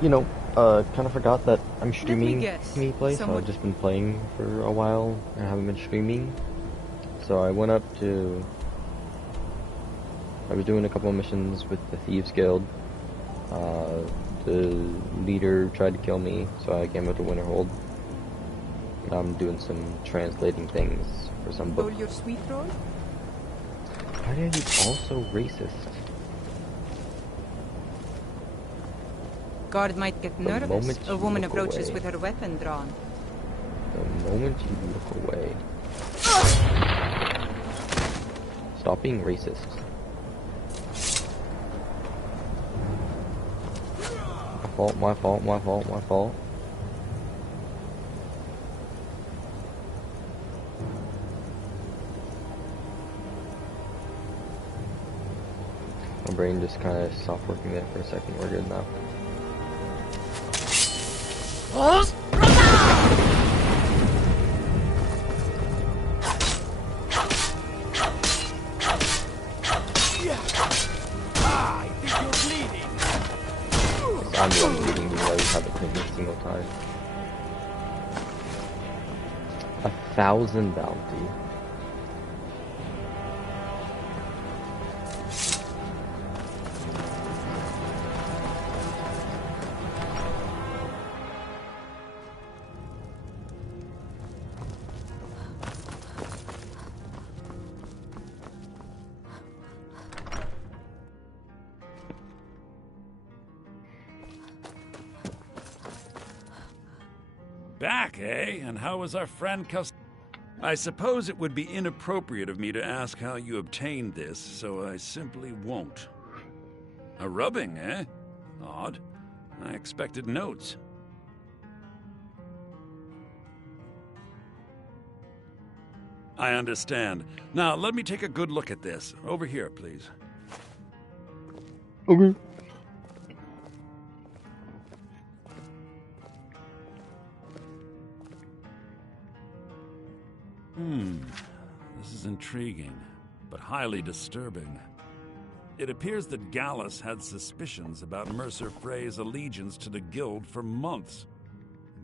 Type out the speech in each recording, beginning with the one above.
Kind of forgot that I'm Let me streaming guess. gameplay, so I've just been playing for a while and haven't been streaming. So I went up to... I was doing a couple of missions with the Thieves Guild. The leader tried to kill me, so I came up to Winterhold. I'm doing some translating things for some book. Your sweet roll? Why are you also racist? Guard might get nervous. A woman approaches with her weapon drawn. The moment you look away. Stop being racist. My fault. My brain just kind of stopped working there for a second. We're good now. I'm the one bleeding because I haven't taken a single time. 1,000 bounty. Back, eh? And how was our friend I suppose it would be inappropriate of me to ask how you obtained this, so I simply won't. A rubbing, eh? Odd. I expected notes. I understand. Now, let me take a good look at this. Over here, please. Okay. This is intriguing, but highly disturbing. It appears that Gallus had suspicions about Mercer Frey's allegiance to the Guild for months.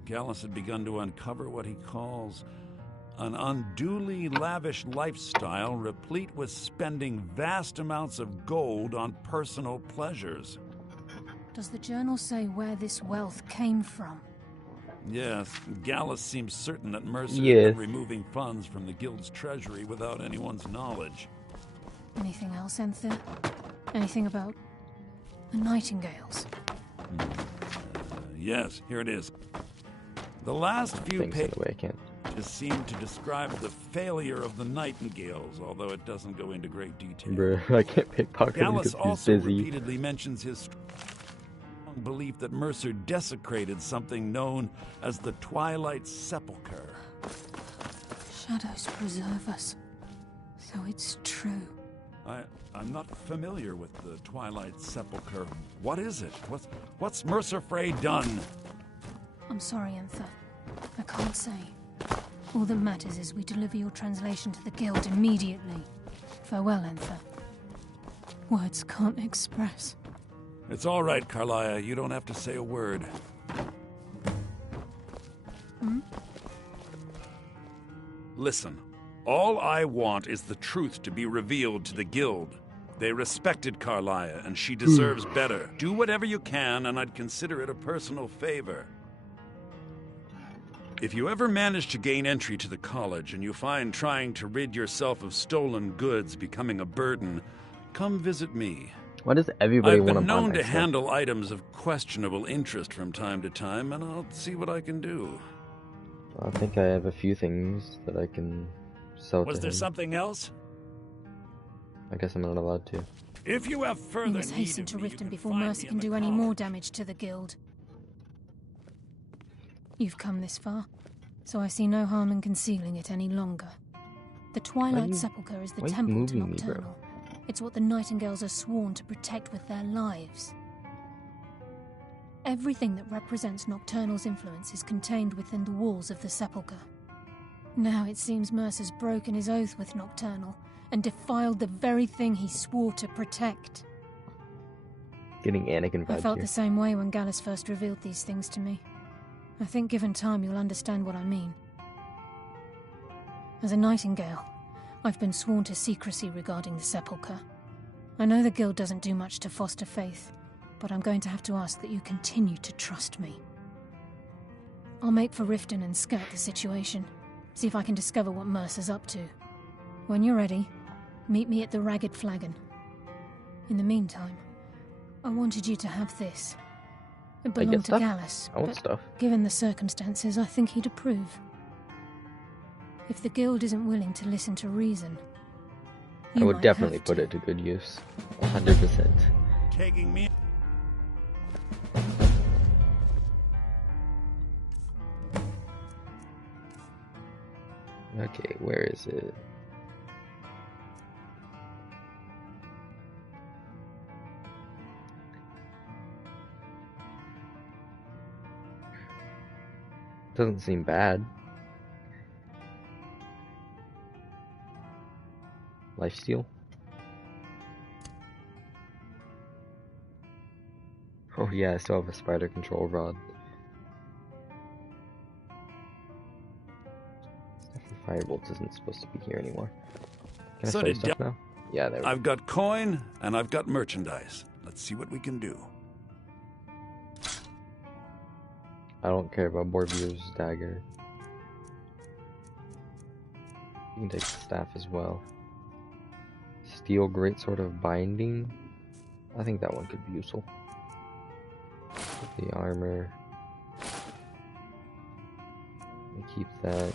Gallus had begun to uncover what he calls an unduly lavish lifestyle replete with spending vast amounts of gold on personal pleasures. Does the journal say where this wealth came from? Yes, Gallus seems certain that Mercer had been removing funds from the Guild's treasury without anyone's knowledge. Anything else, Enther? Anything about the Nightingales? Yes, here it is. The last few pages seem to describe the failure of the Nightingales, although it doesn't go into great detail. Bruh, I can't pickpocket him because Gallus he's also busy. repeatedly mentions his strong belief that Mercer desecrated something known as the Twilight Sepulchre. Shadows preserve us, so it's true. I'm not familiar with the Twilight Sepulchre. What is it? What's Mercer Frey done? I'm sorry, Enther. I can't say. All that matters is we deliver your translation to the Guild immediately. Farewell, Enther. Words can't express. It's all right, Carlia. You don't have to say a word. Listen, all I want is the truth to be revealed to the Guild. They respected Carlia, and she deserves better. Do whatever you can, and I'd consider it a personal favor. If you ever manage to gain entry to the college, and you find trying to rid yourself of stolen goods becoming a burden, come visit me. Why does everybody want to buy I've been known to stuff? handle items of questionable interest from time to time, and I'll see what I can do. I think I have a few things that I can sell to him. Was there something else? I guess I'm not allowed to. If you have further We must hasten to Riften before Mercer can do any more damage to the Guild. You've come this far, so I see no harm in concealing it any longer. The Twilight Sepulchre is the temple to Nocturnal. It's what the Nightingales are sworn to protect with their lives. Everything that represents Nocturnal's influence is contained within the walls of the Sepulchre. Now it seems Mercer's broken his oath with Nocturnal and defiled the very thing he swore to protect. Getting Anakin I vibes felt here. the same way when Gallus first revealed these things to me. I think given time you'll understand what I mean. As a Nightingale, I've been sworn to secrecy regarding the Sepulchre. I know the Guild doesn't do much to foster faith, but I'm going to have to ask that you continue to trust me. I'll make for Riften and scout the situation, see if I can discover what Mercer's up to. When you're ready, meet me at the Ragged Flagon. In the meantime, I wanted you to have this. It belonged to stuff? Gallus, I want but stuff. given the circumstances, I think he'd approve. If the Guild isn't willing to listen to reason, I you would might definitely have put to. it to good use. 100%. Taking me. Okay, where is it? Doesn't seem bad. Lifesteal. Oh yeah, I still have a spider control rod. Firebolt isn't supposed to be here anymore. Can I So sell you did stuff now? Yeah, there we go. I've got coin and I've got merchandise. Let's see what we can do. I don't care about Borvier's dagger. You can take the staff as well. Steel greatsword of binding. I think that one could be useful. The armor. We'll keep that.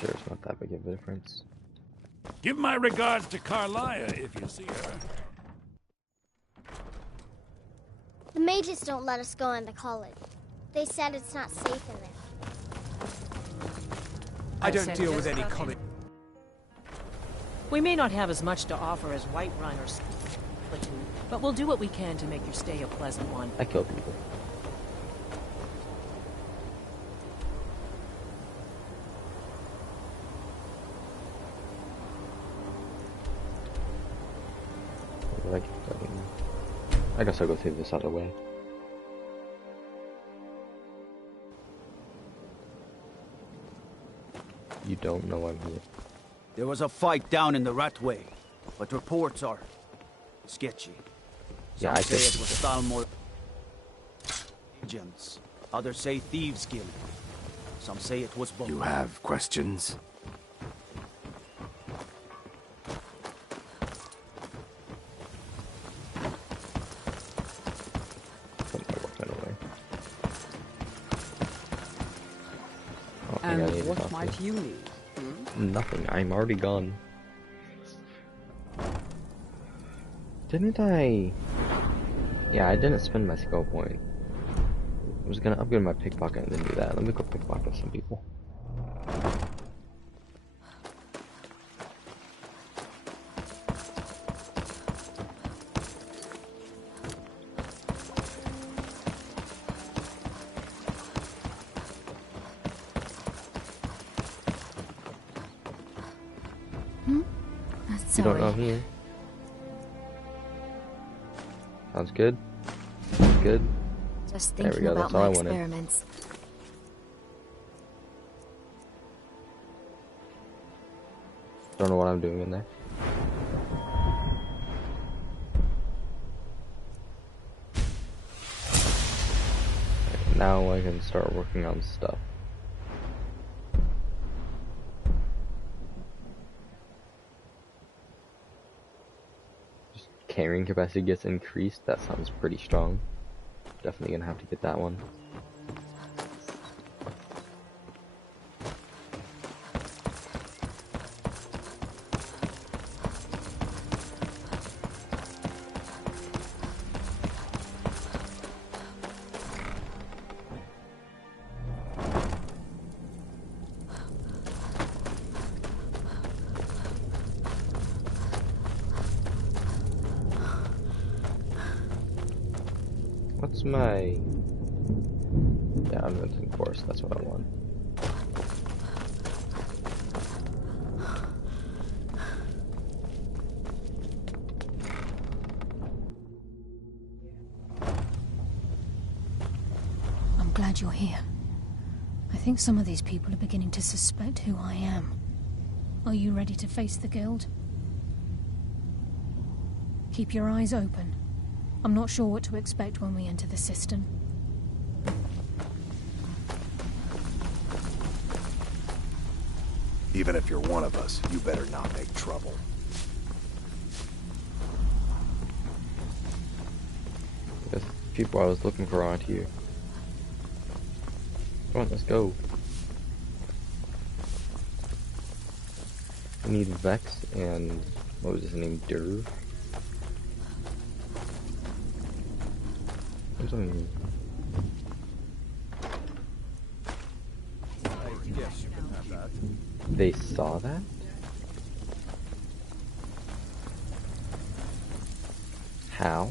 Sure, it's not that big of a difference. Give my regards to Carlia if you see her. The mages don't let us go into college. They said it's not safe in there. I don't deal with any college. We may not have as much to offer as Whiterun or Platoon, but we'll do what we can to make your stay a pleasant one. I kill people. I guess I'll go through this other way. You don't know I'm here. There was a fight down in the Ratway, but reports are sketchy. Yeah, Some I say think it was Thalmor agents. Others say thieves' guild. Some say it was both. You have questions? put my weapon away. I don't think I And need to what talk to might you need? Nothing. I'm already gone. Didn't I? Yeah, I didn't spend my skill point. I was gonna upgrade my pickpocket and then do that. Let me go pickpocket some people. That's You don't know sorry. I'm here. Sounds good. Good. Just There we thinking go, about that's all my I wanted. experiments. Don't know what I'm doing in there. Now I can start working on stuff. Just carrying capacity gets increased. That sounds pretty strong. Definitely gonna have to get that one. What's my... Yeah, unventing course, that's what I want. glad you're here. I think some of these people are beginning to suspect who I am. Are you ready to face the Guild? Keep your eyes open. I'm not sure what to expect when we enter the cistern. Even if you're one of us, you better not make trouble. There's people I was looking for aren't here. Come on, let's go. I need Vex and what was his name? Durv? What does that mean? Yes, you can have that. They saw that? How?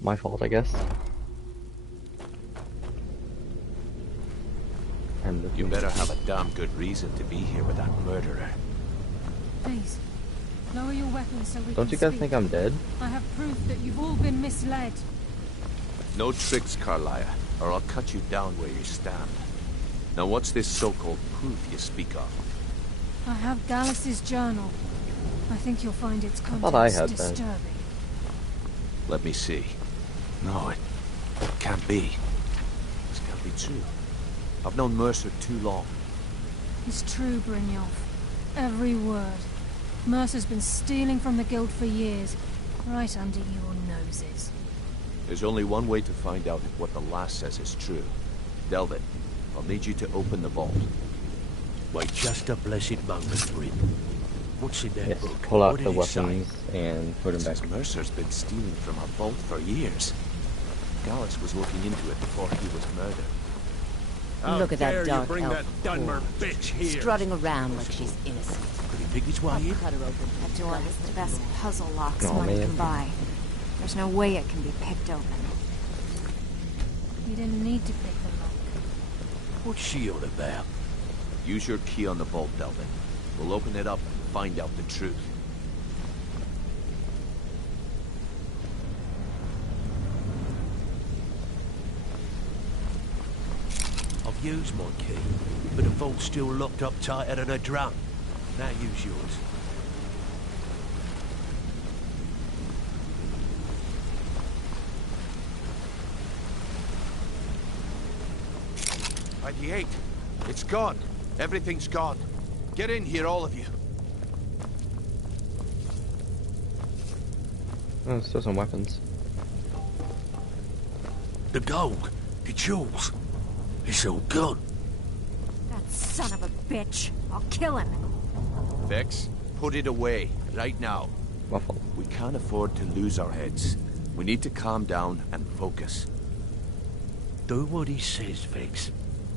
My fault, I guess. You better have a damn good reason to be here with that murderer. Please, lower your weapons so we can Don't you guys speak. think I'm dead? I have proof that you've all been misled. No tricks, Carlia, or I'll cut you down where you stand. Now what's this so-called proof you speak of? I have Gallus' journal. I think you'll find its thought I contents had that. disturbing. Let me see. No, it can't be. This can't be true. I've known Mercer too long. It's true, Brynjolf. Every word. Mercer's been stealing from the Guild for years, right under your noses. There's only one way to find out if what the lass says is true. Delvin, I'll need you to open the vault. Wait just a blessed moment, Bryn. What's in that Yes, book? pull out What the did it say? weapons and put them back. Since Mercer's been stealing from our vault for years. Gallus was looking into it before he was murdered. Look at that dark bring elf that Dunmer whore, bitch here. strutting around like she's innocent. Could he pick his way in? Cut her open. That door has the best puzzle locks Oh, money man. can buy. There's no way it can be picked open. You didn't need to pick the lock. What's she on about? Use your key on the vault, Delvin. We'll open it up and find out the truth. I've used my key, but the vault's still locked up tighter than a drum. Now use yours. '98. It's gone. Everything's gone. Get in here, all of you. Oh, still some weapons. The gold, the jewels, it's all gone. That son of a bitch. I'll kill him. Vex, put it away, right now. My fault. We can't afford to lose our heads. We need to calm down and focus. Do what he says, Vex.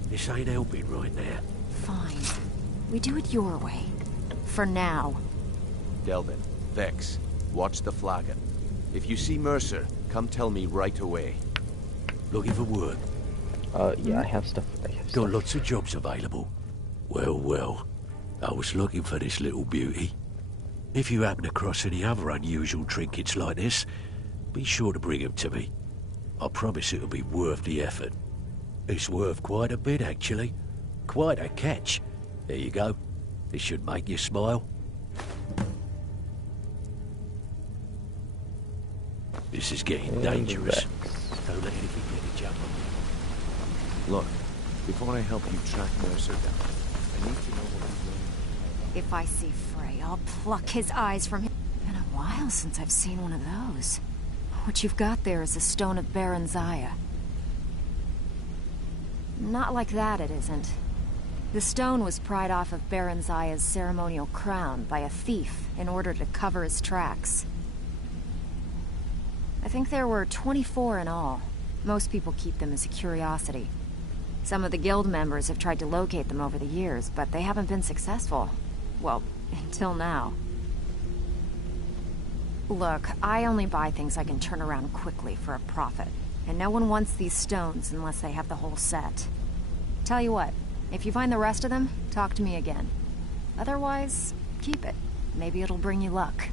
This ain't helping right now. Fine. We do it your way. For now. Delvin, Vex, watch the flagon. If you see Mercer, come tell me right away. Looking for work. Yeah, I have stuff. Got lots of jobs available. Well, well. I was looking for this little beauty. If you happen across any other unusual trinkets like this, be sure to bring them to me. I promise it'll be worth the effort. It's worth quite a bit, actually. Quite a catch. There you go. This should make you smile. This is getting dangerous. Don't let anything get a jump on you. Look, before I help you track Mercer down, I need to know what he's doing. If I see Frey, I'll pluck his eyes from him. Been a while since I've seen one of those. What you've got there is a stone of Baron Zaya. Not like that, it isn't. The stone was pried off of Baron Zaya's ceremonial crown by a thief in order to cover his tracks. I think there were 24 in all. Most people keep them as a curiosity. Some of the guild members have tried to locate them over the years, but they haven't been successful. Well, until now. Look, I only buy things I can turn around quickly for a profit. And no one wants these stones unless they have the whole set. Tell you what, if you find the rest of them, talk to me again. Otherwise, keep it. Maybe it'll bring you luck.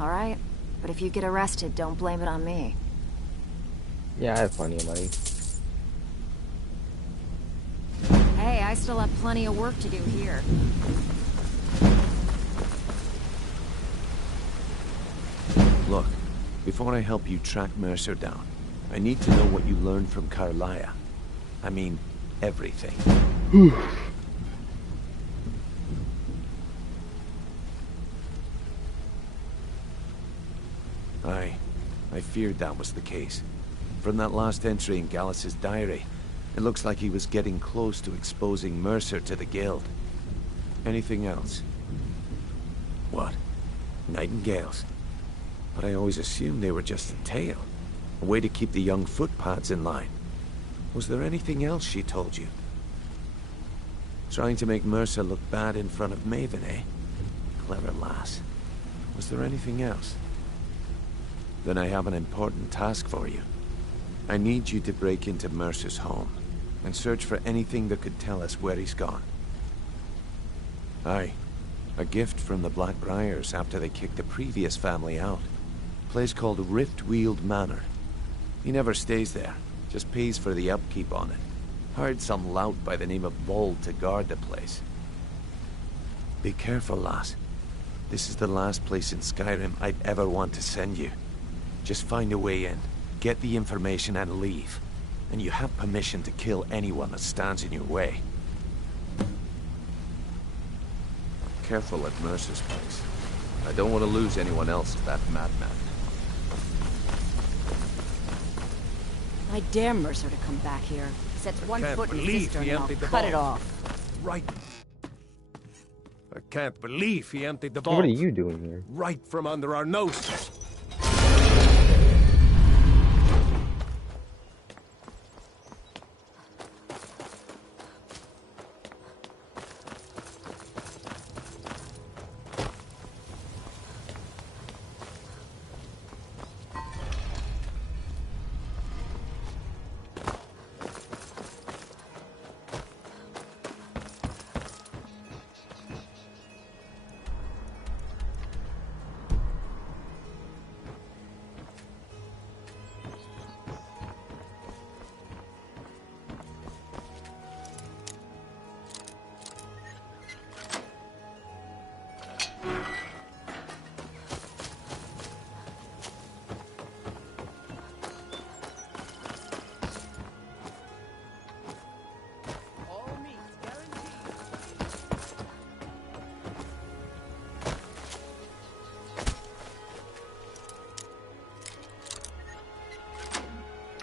All right? But if you get arrested, don't blame it on me. Yeah, I have plenty of money. Hey, I still have plenty of work to do here. Look, before I help you track Mercer down, I need to know what you learned from Carlia. I mean, everything. I feared that was the case. From that last entry in Gallus's diary, it looks like he was getting close to exposing Mercer to the Guild. Anything else? What? Nightingales? But I always assumed they were just a tale. A way to keep the young footpads in line. Was there anything else she told you? Trying to make Mercer look bad in front of Maven, eh? Clever lass. Was there anything else? Then I have an important task for you. I need you to break into Mercer's home and search for anything that could tell us where he's gone. Aye. A gift from the Blackbriars after they kicked the previous family out. A place called Riftweald Manor. He never stays there, just pays for the upkeep on it. Hired some lout by the name of Vold to guard the place. Be careful, lass. This is the last place in Skyrim I'd ever want to send you. Just find a way in, get the information and leave. And you have permission to kill anyone that stands in your way. Careful at Mercer's place. I don't want to lose anyone else to that madman. I dare Mercer to come back here. Sets one foot in his sister and I'll cut it off. Right. I can't believe he emptied the vault. What are you doing here? Right from under our noses.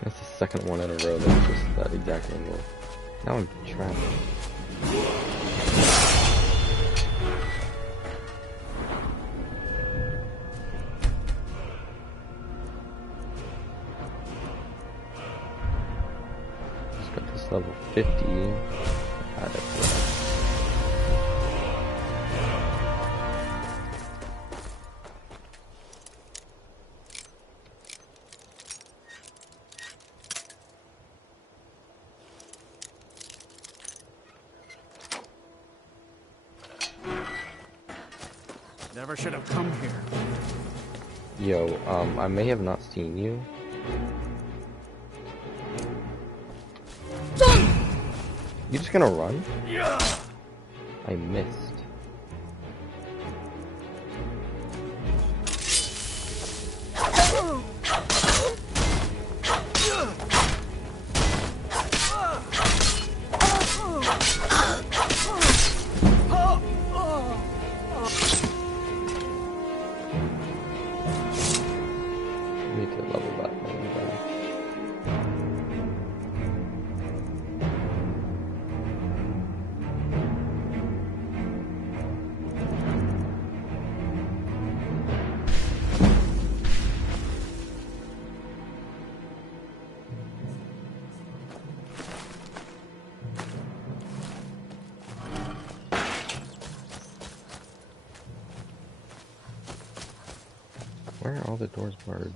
That's the second one in a row that's just that exact angle. Now I'm trapped. Just got this level 50. Add it to that. Never should have come here. Yo, I may have not seen you. You just gonna run? Yeah. I missed. Need to level that thing back. Where are all the doors barred?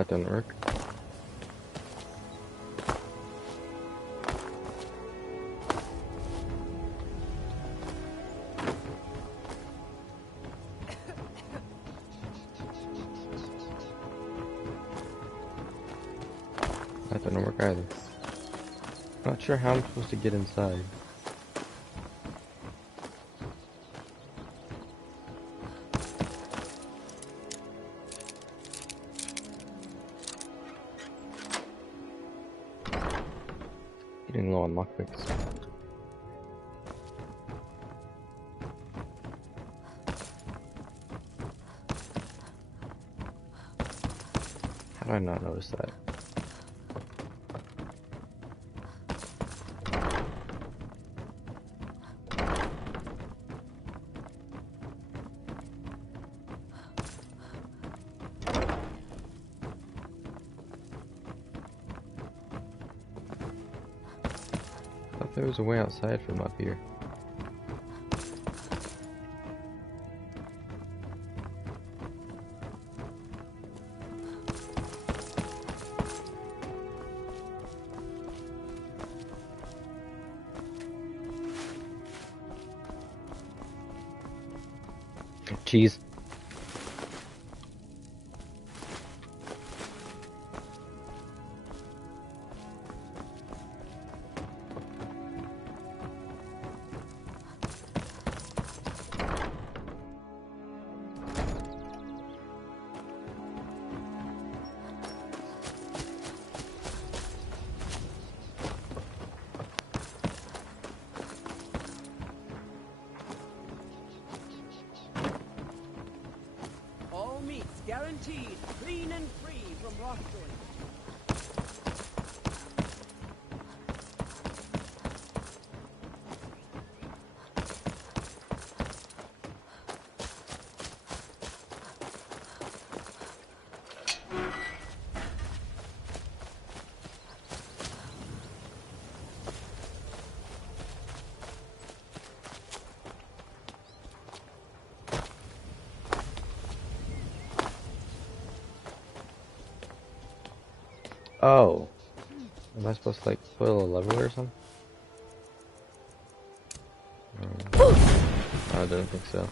That didn't work. That didn't work either. Not sure how I'm supposed to get inside. Getting low on lockpicks. How did I not notice that? There was a way outside from up here. Cheese. Guaranteed, clean and free from rostering. Oh. Am I supposed to, like, put a lever or something? I don't think so.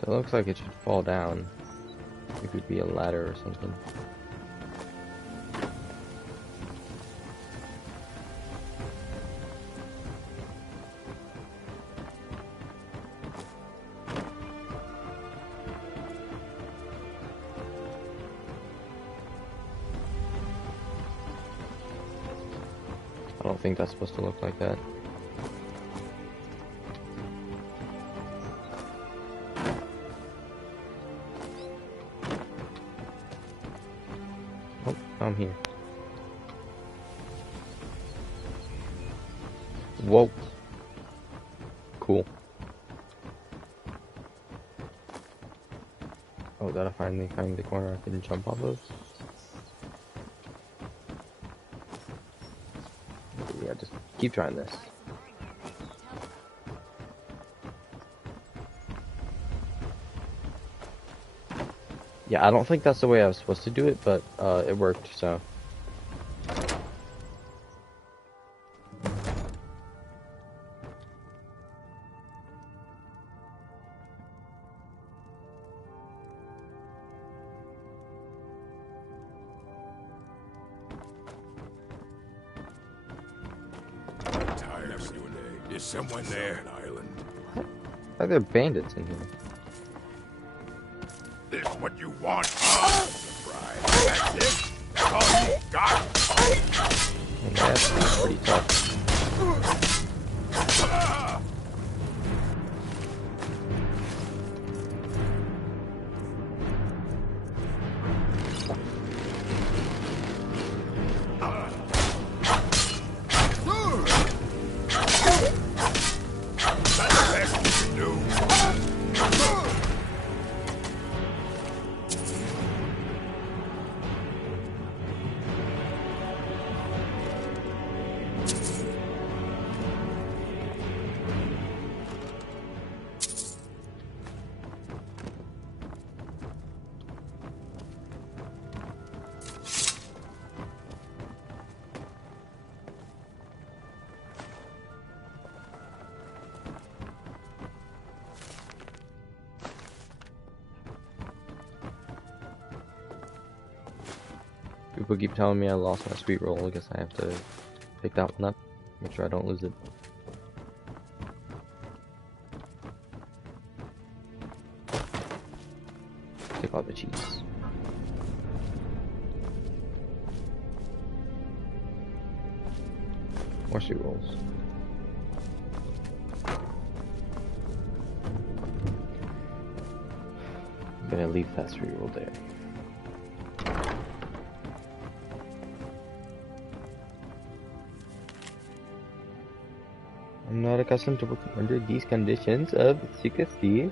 It looks like it should fall down. It could be a ladder or something. I don't think that's supposed to look like that. I'm here. Whoa. Cool. Oh, did I finally find the corner I can jump off of? Yeah, just keep trying this. Yeah, I don't think that's the way I was supposed to do it, but it worked, so. Is someone there? Are there bandits in here? This what you want? Surprise. That's it? That's all you got? And that's pretty tough. People keep telling me I lost my sweet roll. I guess I have to pick that one up. Make sure I don't lose it. Take all the cheese. More sweet rolls. I'm gonna leave that sweet roll there. I'm not accustomed to working under these conditions of secrecy.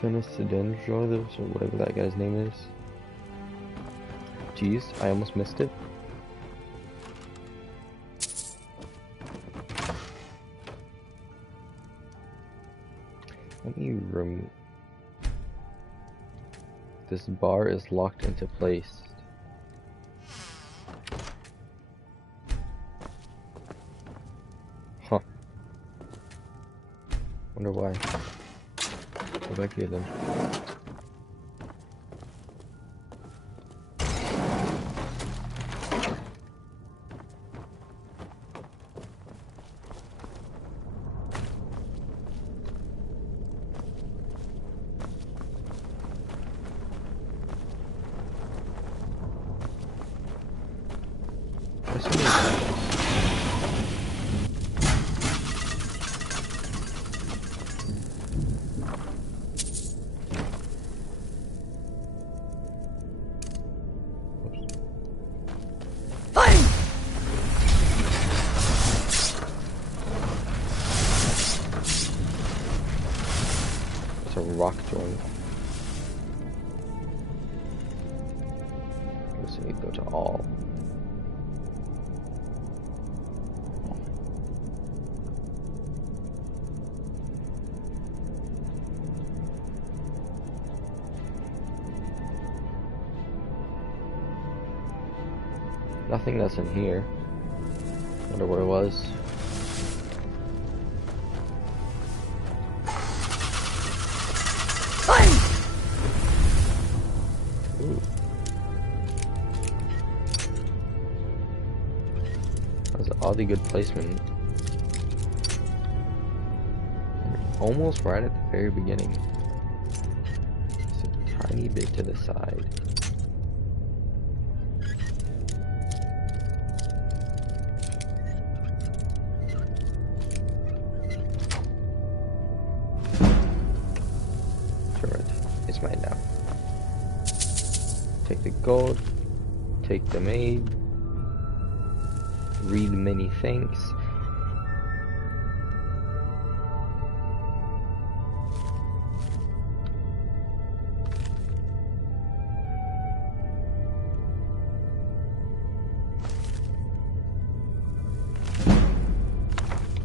Finish the Denjo, or whatever that guy's name is. Jeez, I almost missed it. Let me remove. This bar is locked into place. Huh. Wonder why. Go back here then. It's a rock joint. Guess I need to go to all. Nothing that's in here. Wonder what it was. Ooh. That was an oddly good placement. Almost right at the very beginning. Just a tiny bit to the side. It's mine now. Take the gold, take the maid, read many things.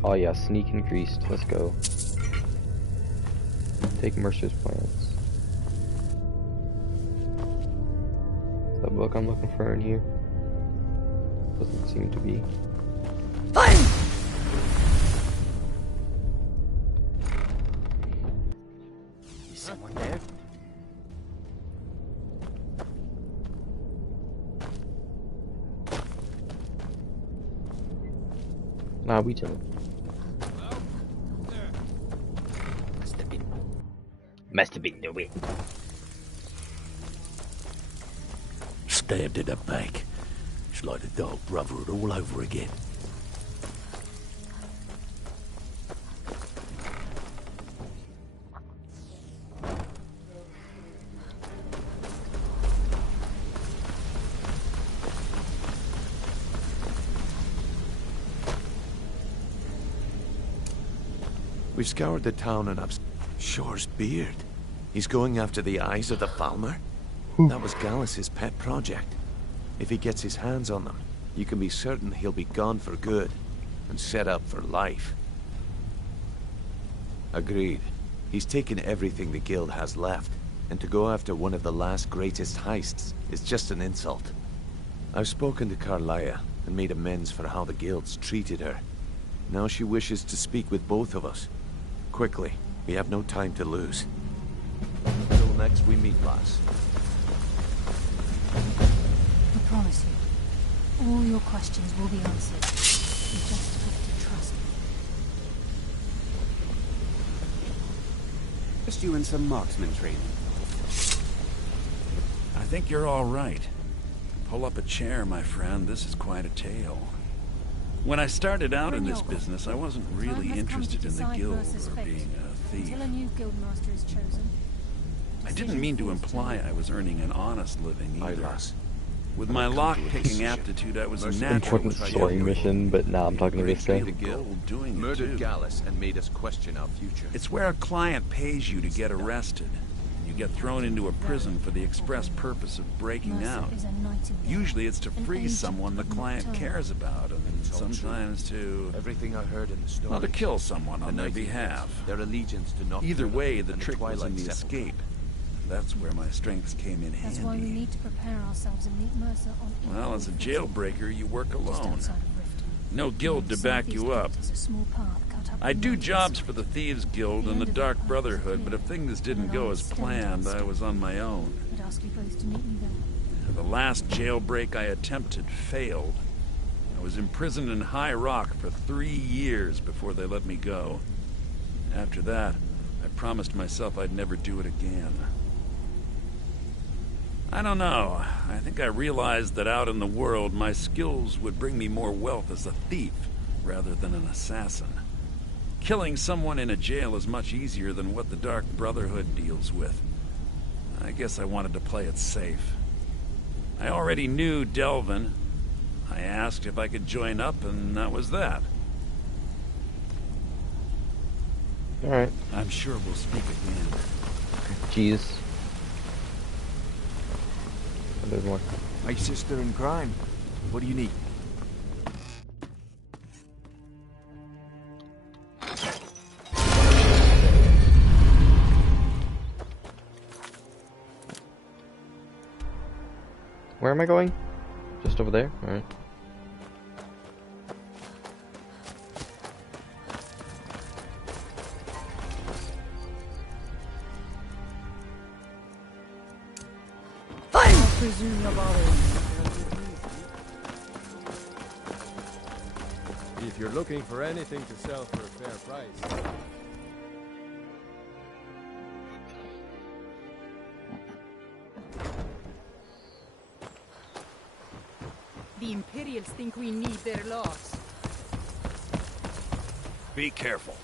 Oh yeah, sneak increased. Let's go. Take Mercer's plans. The book I'm looking for in here doesn't seem to be. Is someone there? Nah, we chillin'. Must have been the wind. Stabbed in the back. It's like the Dark Brotherhood all over again. We've scoured the town and I've... Shore's beard. He's going after the eyes of the Falmer? That was Gallus's pet project. If he gets his hands on them, you can be certain he'll be gone for good and set up for life. Agreed. He's taken everything the guild has left, and to go after one of the last greatest heists is just an insult. I've spoken to Carlia. and made amends for how the guilds treated her. Now she wishes to speak with both of us. Quickly, we have no time to lose. Until next we meet, lass. I promise you, all your questions will be answered. You just have to trust me. Just you and some marksman training. I think you're all right. Pull up a chair, my friend. This is quite a tale. When I started out in this business, I wasn't really interested in the guild or being a thief. Until a new guildmaster is chosen. I didn't mean to imply I was earning an honest living either. lass. With my lock-picking aptitude, I was a natural Important story mission, but now I'm talking to this guy. the guild doing it Murdered too. Gallus and made us question our future. It's where a client pays you to get arrested. You get thrown into a prison for the express purpose of breaking out. Usually it's to free someone the client cares about, and sometimes to... Everything I heard in the story. well, to kill someone on their behalf. Their allegiance to not. Either way, the trick was in the escape. That's where my strengths came in That's why we handy. need to prepare ourselves and meet Mercer on Well, as a jailbreaker, you work just alone. outside of Riften. No guild to Beside back these you up. gates is a small path cut up I in do mountains. jobs for the Thieves Guild The and the end of Dark the path Brotherhood, is but if clear, things didn't and go I'll as stand planned, to I was on my own. I'd ask you both to meet me there. The last jailbreak I attempted failed. I was imprisoned in High Rock for 3 years before they let me go. After that, I promised myself I'd never do it again. I don't know. I think I realized that out in the world, my skills would bring me more wealth as a thief rather than an assassin. Killing someone in a jail is much easier than what the Dark Brotherhood deals with. I guess I wanted to play it safe. I already knew Delvin. I asked if I could join up, and that was that. Alright. I'm sure we'll speak again. Jeez. There's one. My sister in crime. What do you need? Where am I going? Just over there? Alright. Presume you're bothering. If you're looking for anything to sell for a fair price. The Imperials think we need their laws. Be careful.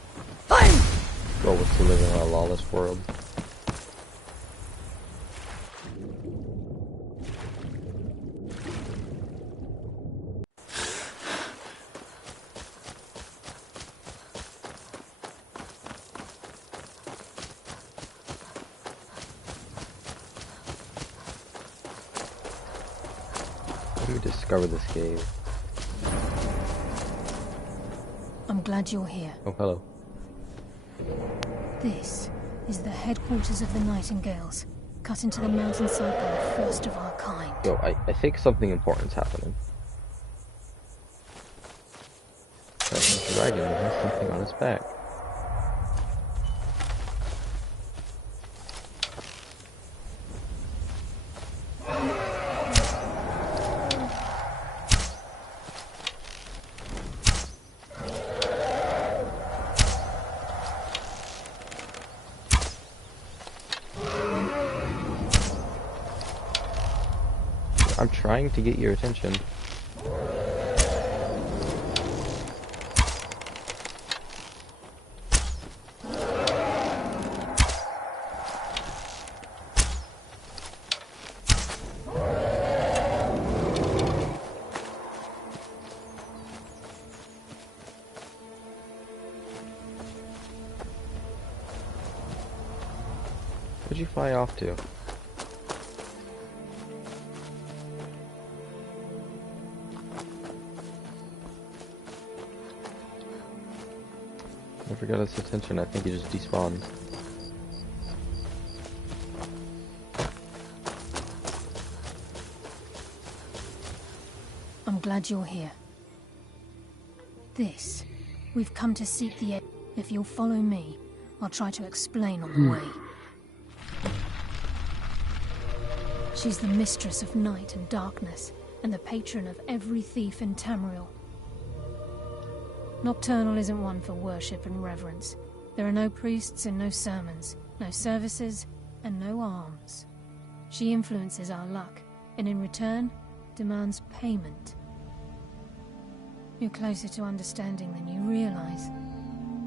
Goal was to live in a lawless world. How do we discover this cave? I'm glad you're here. Oh, hello. This is the headquarters of the Nightingales, cut into the mountainside by the first of our kind. Yo, I think something important's happening. That dragon has something on its back. I'm trying to get your attention. Where'd you fly off to? I forgot his attention. I think he just despawned. I'm glad glad you're here. We've come to seek the edge. If you'll follow me, I'll try to explain on the way. She's the mistress of night and darkness, and the patron of every thief in Tamriel. Nocturnal isn't one for worship and reverence. There are no priests and no sermons, no services, and no alms. She influences our luck, and in return, demands payment. You're closer to understanding than you realize.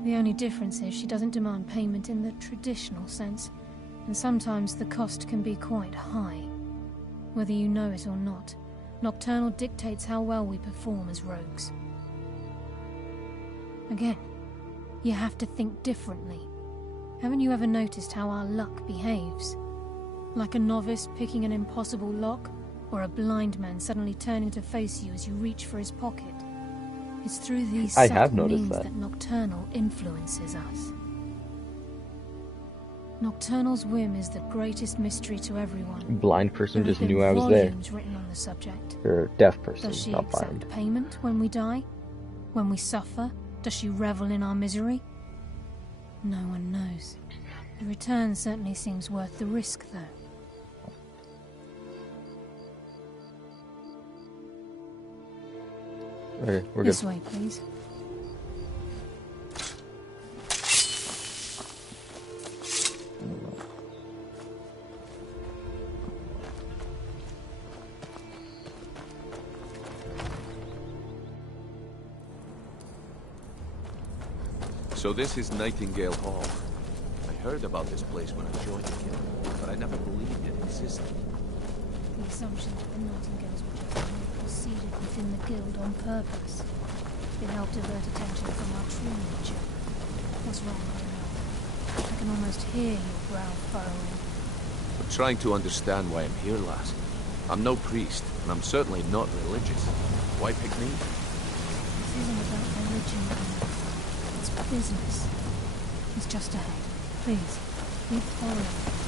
The only difference is she doesn't demand payment in the traditional sense, and sometimes the cost can be quite high. Whether you know it or not, Nocturnal dictates how well we perform as rogues. Again, you have to think differently. Haven't you ever noticed how our luck behaves? Like a novice picking an impossible lock, or a blind man suddenly turning to face you as you reach for his pocket. It's through these subtle means that Nocturnal influences us. Nocturnal's whim is the greatest mystery to everyone. Blind person just knew I was there. Written on the subject. Or deaf person, Does she not accept blind. payment when we die? When we suffer? Does she revel in our misery? No one knows. The return certainly seems worth the risk, though. Okay, we're This good. way, please. So this is Nightingale Hall. I heard about this place when I joined the guild, but I never believed it existed. The assumption that the Nightingales were just proceeded within the guild on purpose. It helped divert attention from our true nature. What's wrong, I don't know. I can almost hear your brow furrowing. I'm trying to understand why I'm here, lass. I'm no priest, and I'm certainly not religious. Why pick me? This isn't about religion, Anna. It's business. It's just ahead. Please, keep following.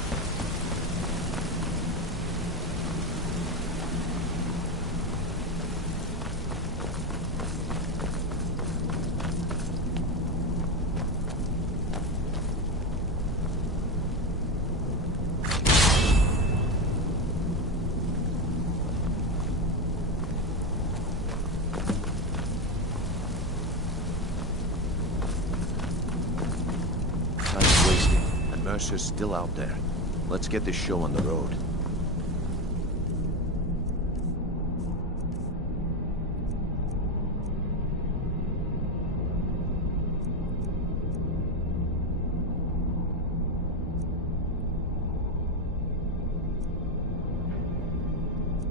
Mercer's still out there. Let's get this show on the road.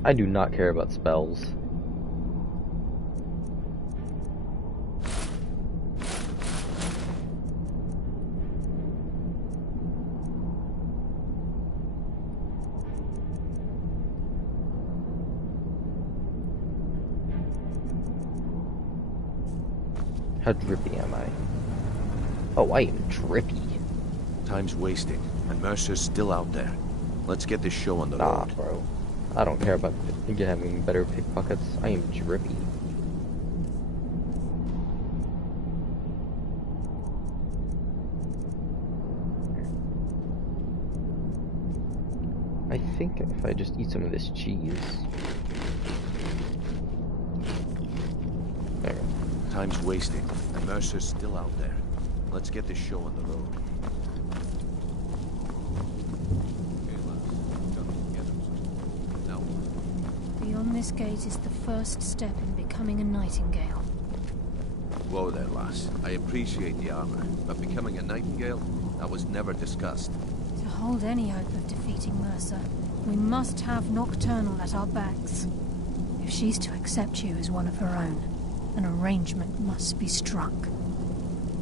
I do not care about spells. How drippy am I? Oh, I am drippy. Time's wasting, and Mercer's still out there. Let's get this show on the road. Bro. I don't care about having better pickpockets. I am drippy. I think if I just eat some of this cheese. There. Time's wasting, and Mercer's still out there. Let's get this show on the road. Beyond this gate is the first step in becoming a Nightingale. Whoa there, lass. I appreciate the armor, but becoming a Nightingale? That was never discussed. To hold any hope of defeating Mercer, we must have Nocturnal at our backs. If she's to accept you as one of her own, an arrangement must be struck.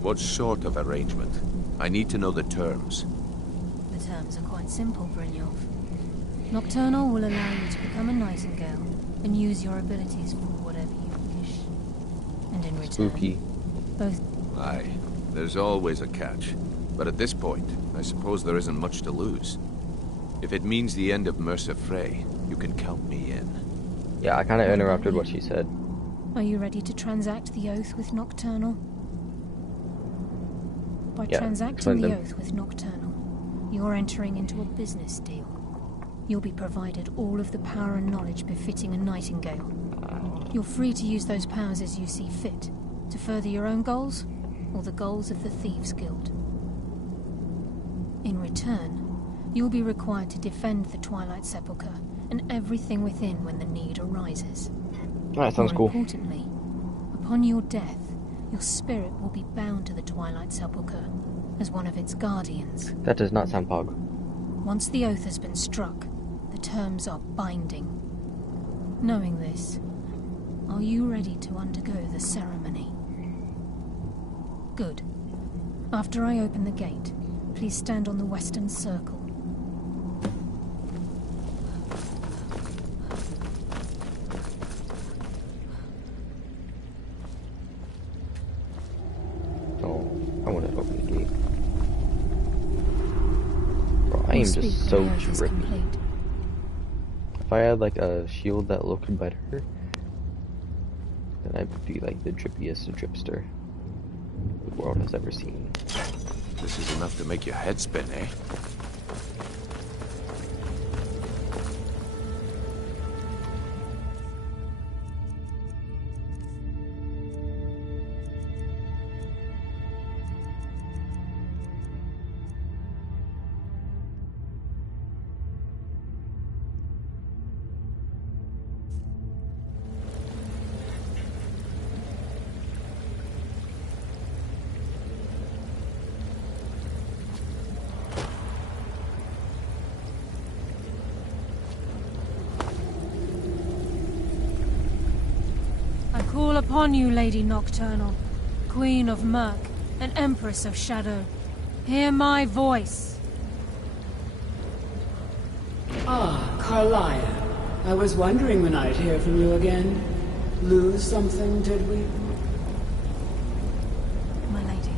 What sort of arrangement? I need to know the terms. The terms are quite simple, Brynjolf. Nocturnal will allow you to become a Nightingale and use your abilities for whatever you wish. And in return, Spooky. both... Aye, there's always a catch. But at this point, I suppose there isn't much to lose. If it means the end of Mercer Frey, you can count me in. Yeah, I kind of interrupted what she said. Are you ready to transact the oath with Nocturnal? By transacting the oath with Nocturnal, you're entering into a business deal. You'll be provided all of the power and knowledge befitting a Nightingale. You're free to use those powers as you see fit, to further your own goals, or the goals of the Thieves' Guild. In return, you'll be required to defend the Twilight Sepulchre and everything within when the need arises. That sounds cool. More importantly, upon your death, your spirit will be bound to the Twilight Sepulchre as one of its guardians. That does not sound pog. Once the oath has been struck, the terms are binding. Knowing this, are you ready to undergo the ceremony? Good. After I open the gate, please stand on the western circle. Oh, I want to open the gate. Bro, I am just so drippy. If I had like a shield that looked better, then I would be like the drippiest dripster the world has ever seen. This is enough to make your head spin, eh? Call upon you, Lady Nocturnal, Queen of Murk and Empress of Shadow. Hear my voice. Ah, Carlia. I was wondering when I'd hear from you again. Lose something, did we? My lady,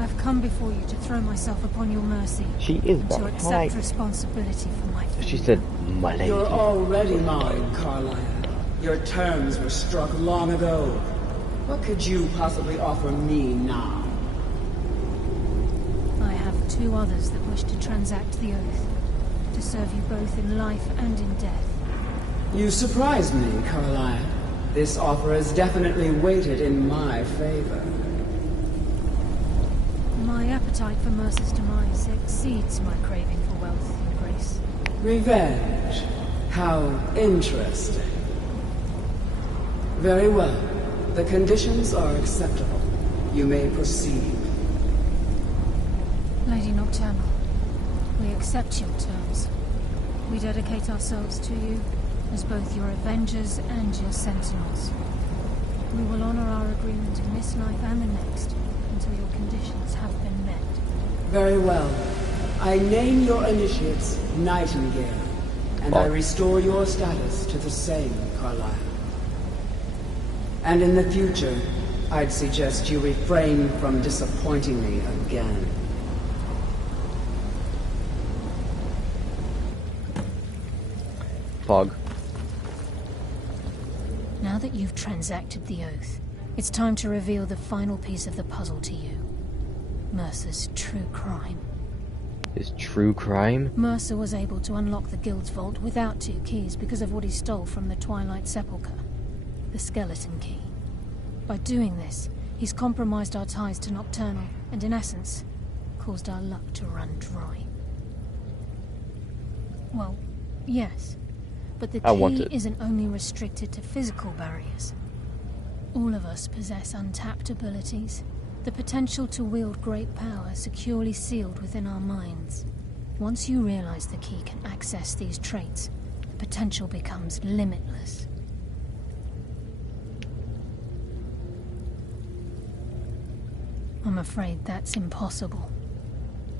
I've come before you to throw myself upon your mercy. She is back. To accept responsibility for my failure. She said, my lady. You're already mine, Carlia. Your terms were struck long ago. What could you possibly offer me now? I have two others that wish to transact the oath, to serve you both in life and in death. You surprise me, Carlia. This offer is definitely weighted in my favor. My appetite for Mercer's demise exceeds my craving for wealth, Your Grace. Revenge. How interesting. Very well. The conditions are acceptable. You may proceed. Lady Nocturnal, we accept your terms. We dedicate ourselves to you as both your avengers and your sentinels. We will honor our agreement in this life and the next until your conditions have been met. Very well. I name your initiates Nightingale, and I restore your status to the same, Carlisle. And in the future, I'd suggest you refrain from disappointing me again. Fog. Now that you've transacted the oath, it's time to reveal the final piece of the puzzle to you. Mercer's true crime. His true crime? Mercer was able to unlock the Guild's vault without 2 keys because of what he stole from the Twilight Sepulchre. The skeleton key. By doing this, he's compromised our ties to Nocturnal, and in essence, caused our luck to run dry. Well, yes, but the key isn't only restricted to physical barriers. All of us possess untapped abilities, the potential to wield great power securely sealed within our minds. Once you realize the key can access these traits, the potential becomes limitless. I'm afraid that's impossible.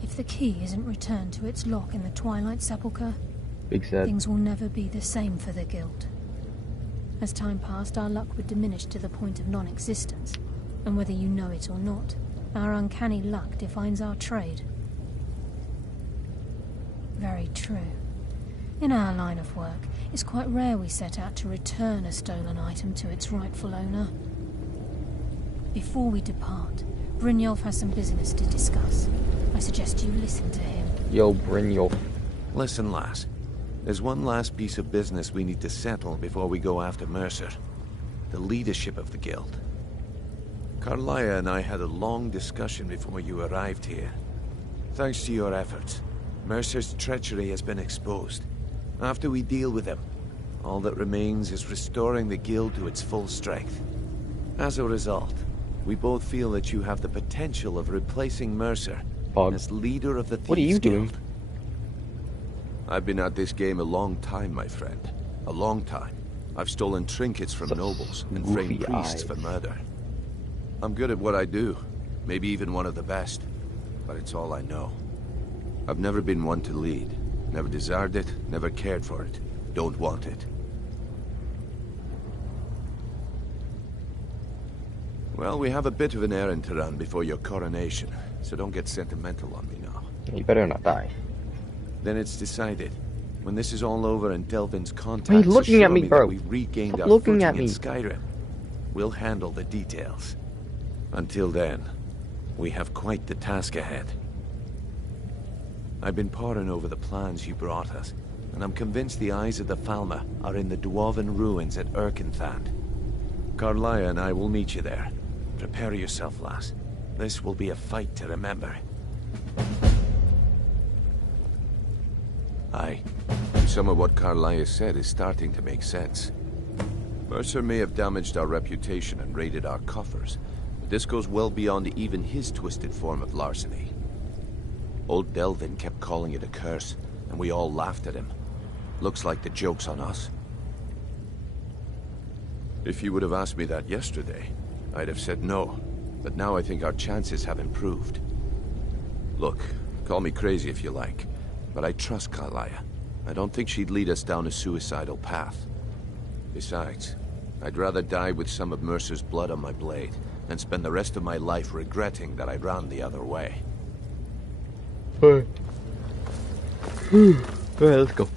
If the key isn't returned to its lock in the Twilight Sepulchre, things will never be the same for the Guild. As time passed, our luck would diminish to the point of non-existence, and whether you know it or not, our uncanny luck defines our trade. Very true. In our line of work, it's quite rare we set out to return a stolen item to its rightful owner. Before we depart, Brynjolf has some business to discuss. I suggest you listen to him. Yo, Brynjolf. Listen, lass. There's one last piece of business we need to settle before we go after Mercer. The leadership of the guild. Carlia and I had a long discussion before you arrived here. Thanks to your efforts, Mercer's treachery has been exposed. After we deal with him, all that remains is restoring the guild to its full strength. As a result, we both feel that you have the potential of replacing Mercer as leader of the Thieves' What are you doing? Guild. I've been at this game a long time, my friend. A long time. I've stolen trinkets from nobles and framed priests for murder. I'm good at what I do. Maybe even one of the best. But it's all I know. I've never been one to lead. Never desired it, never cared for it. Don't want it. Well, we have a bit of an errand to run before your coronation, so don't get sentimental on me now. You better not die. Then it's decided. When this is all over and Delvin's Why are contacts you looking at assure me, bro? that we've regained Stop our looking footing at me. in Skyrim, we'll handle the details. Until then, we have quite the task ahead. I've been poring over the plans you brought us, and I'm convinced the eyes of the Falmer are in the Dwarven ruins at Erkenthand. Carlia and I will meet you there. Prepare yourself, lass. This will be a fight to remember. Aye. Some of what Carlia said is starting to make sense. Mercer may have damaged our reputation and raided our coffers, but this goes well beyond even his twisted form of larceny. Old Delvin kept calling it a curse, and we all laughed at him. Looks like the joke's on us. If you would have asked me that yesterday, I'd have said no, but now I think our chances have improved. Look, call me crazy if you like, but I trust Carlia. I don't think she'd lead us down a suicidal path. Besides, I'd rather die with some of Mercer's blood on my blade than spend the rest of my life regretting that I ran the other way. Alright, let's go.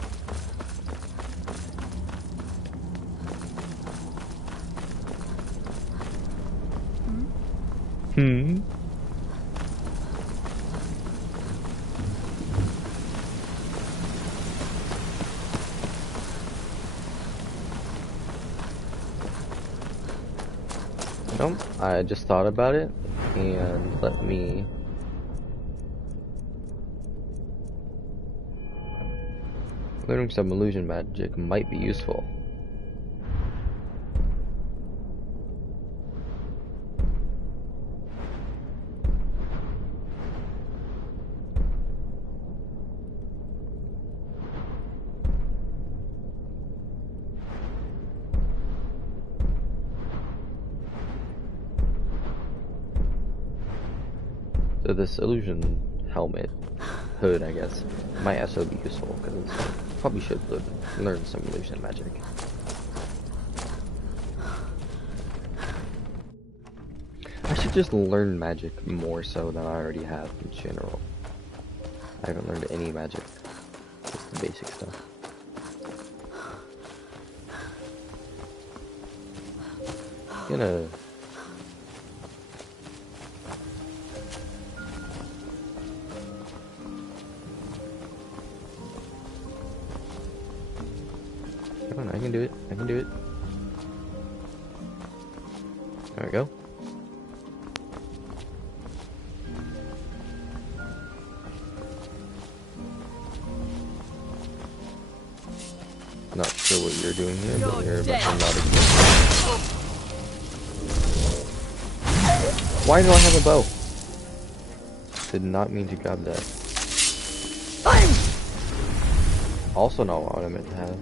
No, I just thought about it, and let me... Learning some illusion magic might be useful. So this illusion helmet, hood, I guess, might also be useful, because probably should learn some illusion magic. I should just learn magic more so than I already have in general. I haven't learned any magic, just the basic stuff. Gonna... Come on, I can do it. I can do it. There we go. Not sure what you're doing here, but you're about to not exist. Why do I have a bow? Did not mean to grab that. Also not what I meant to have.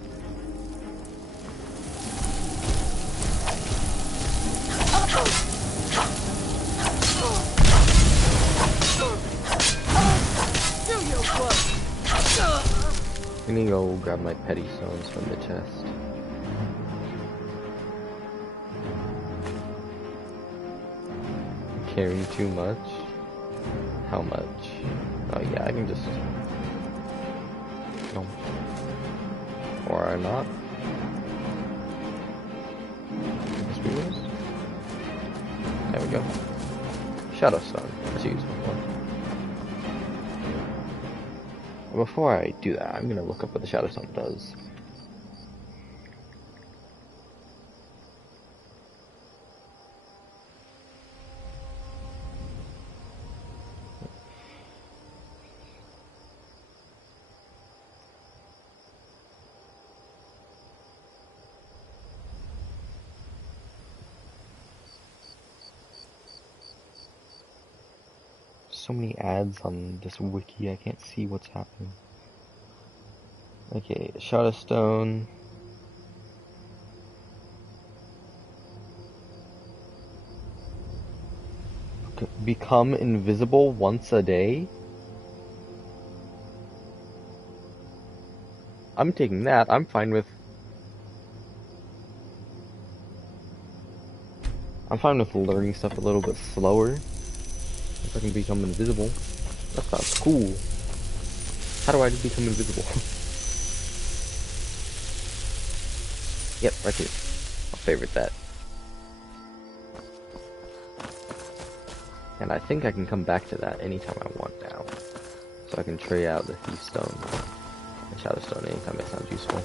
I'm gonna go grab my petty stones from the chest. Carrying too much? How much? Oh yeah, I can just... No. Or not. There we go. Shadowstone. That's a useful one. Before I do that, I'm gonna look up what the Shadowstone does. So many ads on this wiki, I can't see what's happening. Okay, Shadowstone. Become invisible once a day? I'm taking that. I'm fine with learning stuff a little bit slower. If I can become invisible. That sounds cool. How do I become invisible? Yep, right here. I'll favorite that. And I think I can come back to that anytime I want now. So I can trade out the Thief Stone and Shadowstone anytime it sounds useful.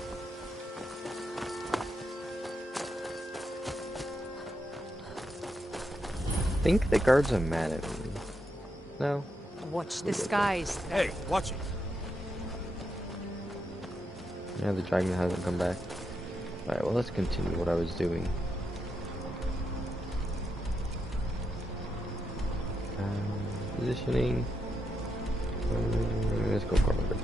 I think the guards are mad at me. No? Watch the skies. Hey, watch it. Yeah, the dragon hasn't come back. Alright, well, let's continue what I was doing. Positioning. Let's go forward.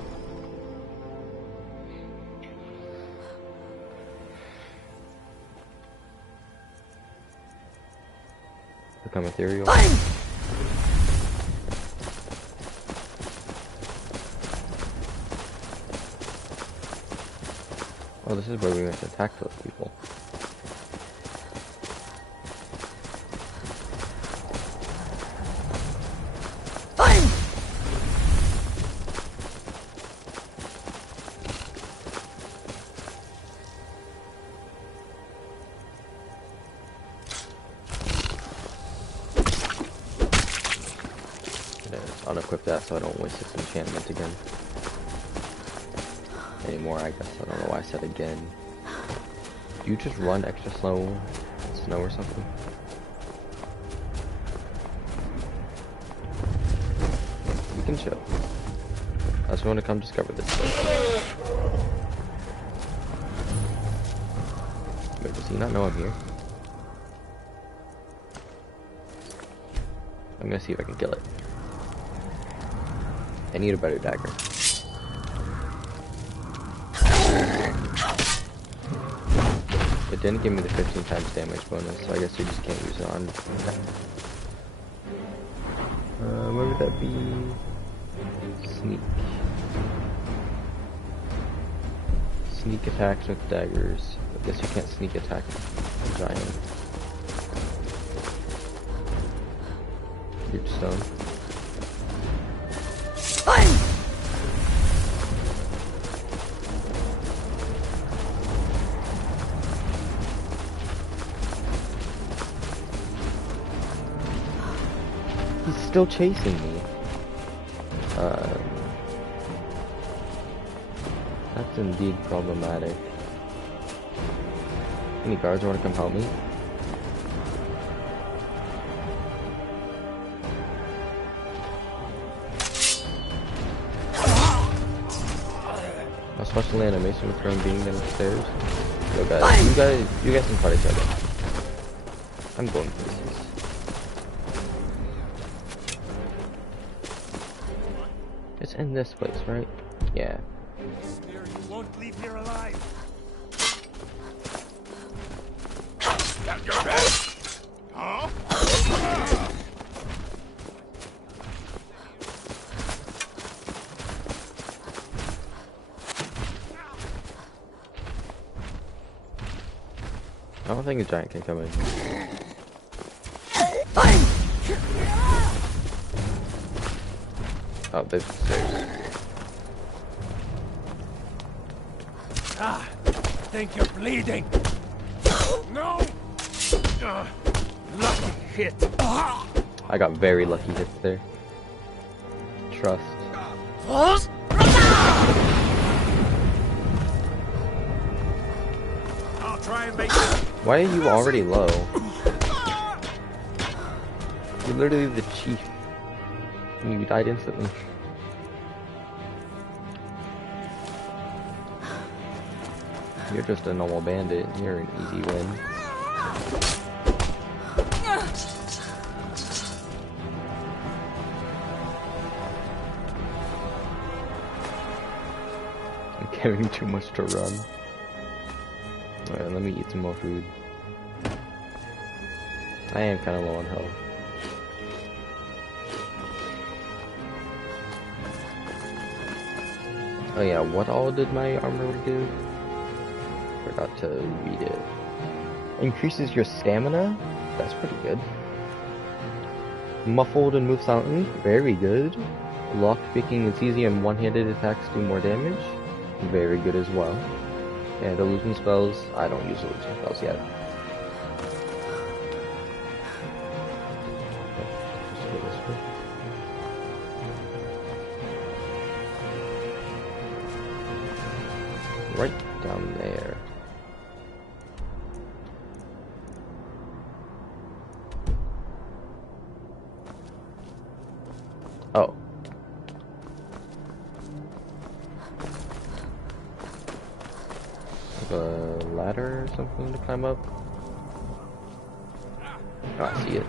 Become ethereal. Oh, this is where we have to attack those people. Unequip that so I don't waste this enchantment again. Anymore, I guess. I don't know why I said again. Do you just run extra slow, snow or something? We can chill. I just want to come discover this place. Wait, does he not know I'm here? I'm gonna see if I can kill it. I need a better dagger. It didn't give me the 15 times damage bonus, so I guess you just can't use it on. Where would that be? Sneak. Sneak attacks with daggers. I guess you can't sneak attack a giant. Root stone. He's still chasing me. That's indeed problematic. Any guards want to come help me? A special animation with throwing being downstairs. Yo guys, you guys can fight each other. I'm going places. It's in this place, right? Yeah. You won't leave here alive. Got your back. Huh? I don't think a giant can come in. Oh, there's stairs. Ah, I think you're bleeding. No! Lucky hit. I got very lucky hits there. Trust. I'll try and make Why are you already low? You're literally the chief. And you died instantly. You're just a normal bandit. You're an easy win. I'm carrying too much to run. Alright, let me eat some more food. I am kind of low on health. Oh yeah, what all did my armor do? Forgot to read it. Increases your stamina? That's pretty good. Muffled and move silently? Very good. Lock picking is easy and one-handed attacks do more damage? Very good as well. And illusion spells? I don't use illusion spells yet. Right down there. Oh. Like a ladder or something to climb up? Oh, I see it.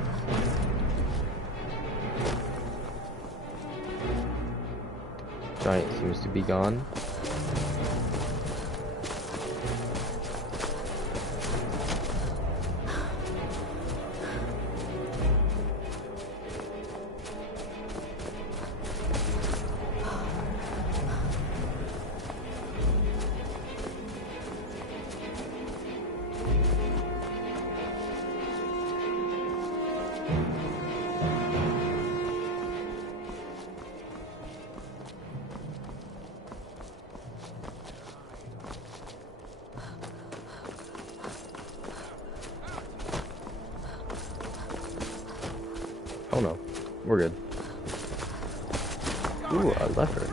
Giant seems to be gone. Oh no, we're good. Ooh, a leopard.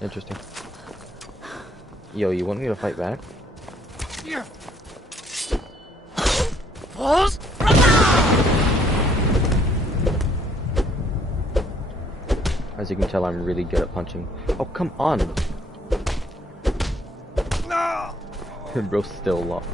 Interesting. Yo, you want me to fight back? As you can tell, I'm really good at punching. Oh, come on! No! Bro's still lost.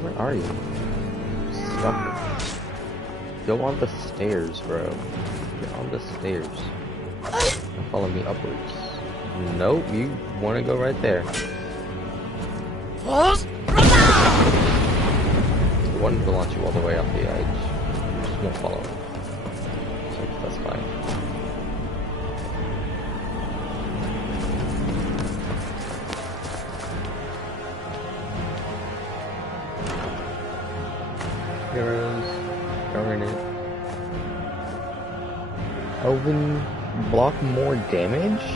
Where are you? Stuck. Go on the stairs, bro. Get on the stairs. And follow me upwards. Nope, you want to go right there. I wanted to launch you all the way off the edge. You just won't follow me. So that's fine. Heroes, darn it. Elven block more damage?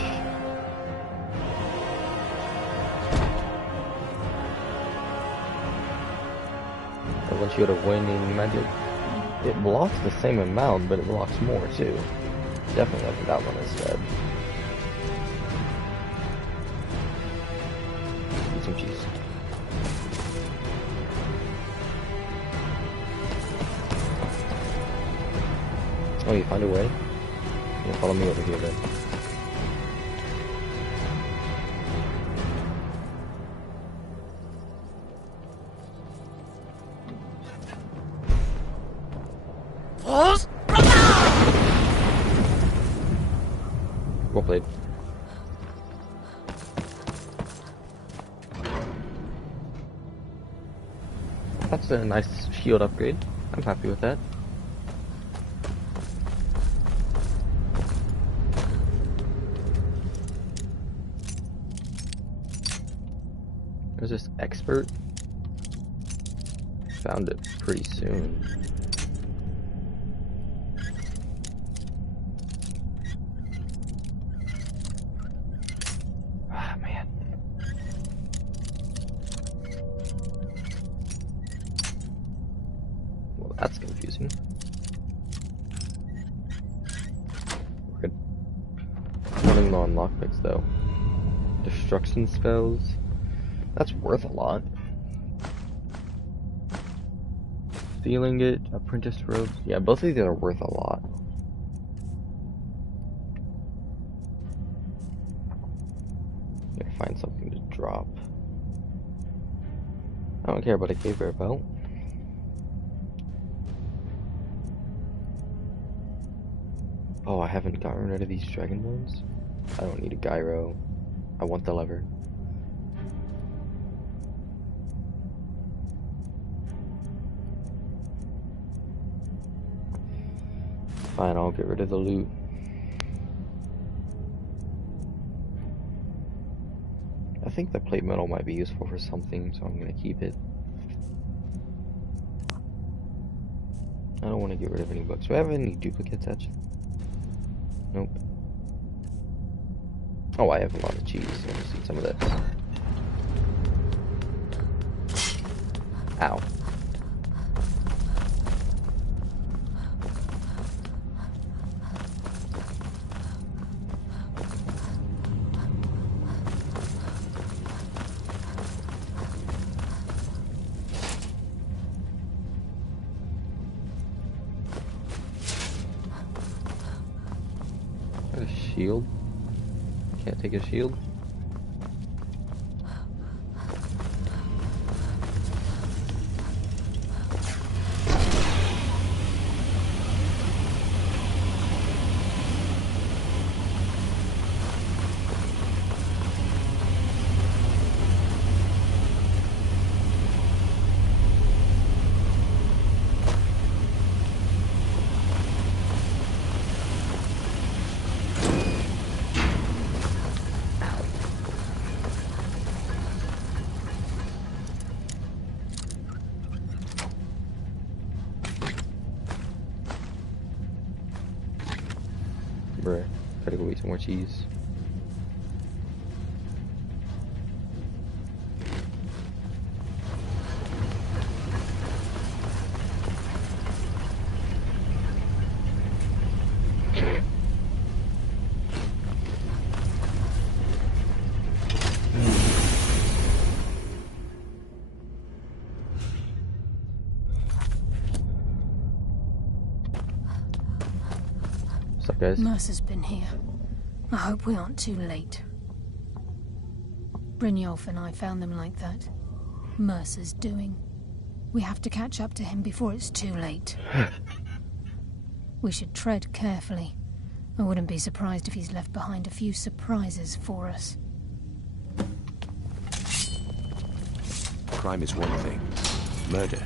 I want you to winning magic. It blocks the same amount, but it blocks more too. Definitely like that one instead. Eat some cheese. Oh, you find a way? Yeah, follow me over here then. Well played. That's a nice shield upgrade. I'm happy with that. Is this expert? Found it pretty soon. Ah, man. Well, that's confusing. We're good. Running low on lockpicks though. Destruction spells. That's worth a lot. Stealing it, apprentice robes. Yeah, both of these are worth a lot. Gotta find something to drop. I don't care about a cave bear belt. Oh, I haven't gotten rid of these dragon bones. I don't need a gyro. I want the lever. Fine, I'll get rid of the loot. I think the plate metal might be useful for something, so I'm gonna keep it. I don't want to get rid of any books. Do I have any duplicates actually? Nope. Oh, I have a lot of cheese. Let me see some of this. Ow. A shield? Can't take a shield? Bruh, gotta go eat some more cheese. What's up, guys? Mercer's been here. I hope we aren't too late. Brynjolf and I found them like that. Mercer's doing. We have to catch up to him before it's too late. We should tread carefully. I wouldn't be surprised if he's left behind a few surprises for us. Crime is one thing. Murder.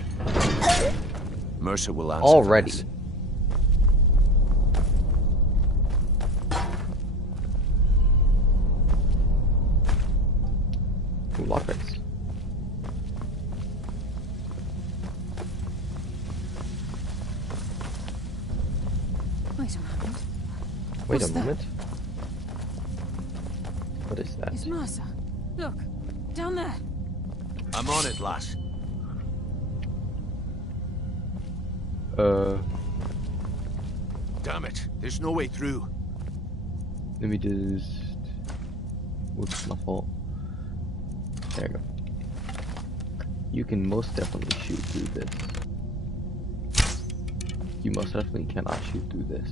Mercer will answer already. for this. Lockpicks. Wait a moment. Wait What's a that? moment. What is that? It's Mercer. Look, down there. I'm on it, lass. Damn it, there's no way through. Let me just... Whoops, my fault. There you go. You can most definitely shoot through this. You most definitely cannot shoot through this.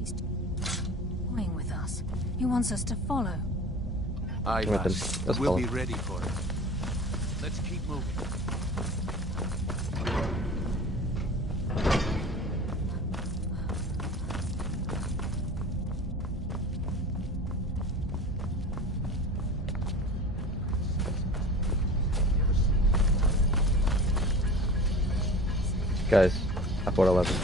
He's toying with us. He wants us to follow. Aye, Right then, lass. let's We'll follow. be ready for it. Let's keep moving. Guys, I bought 11.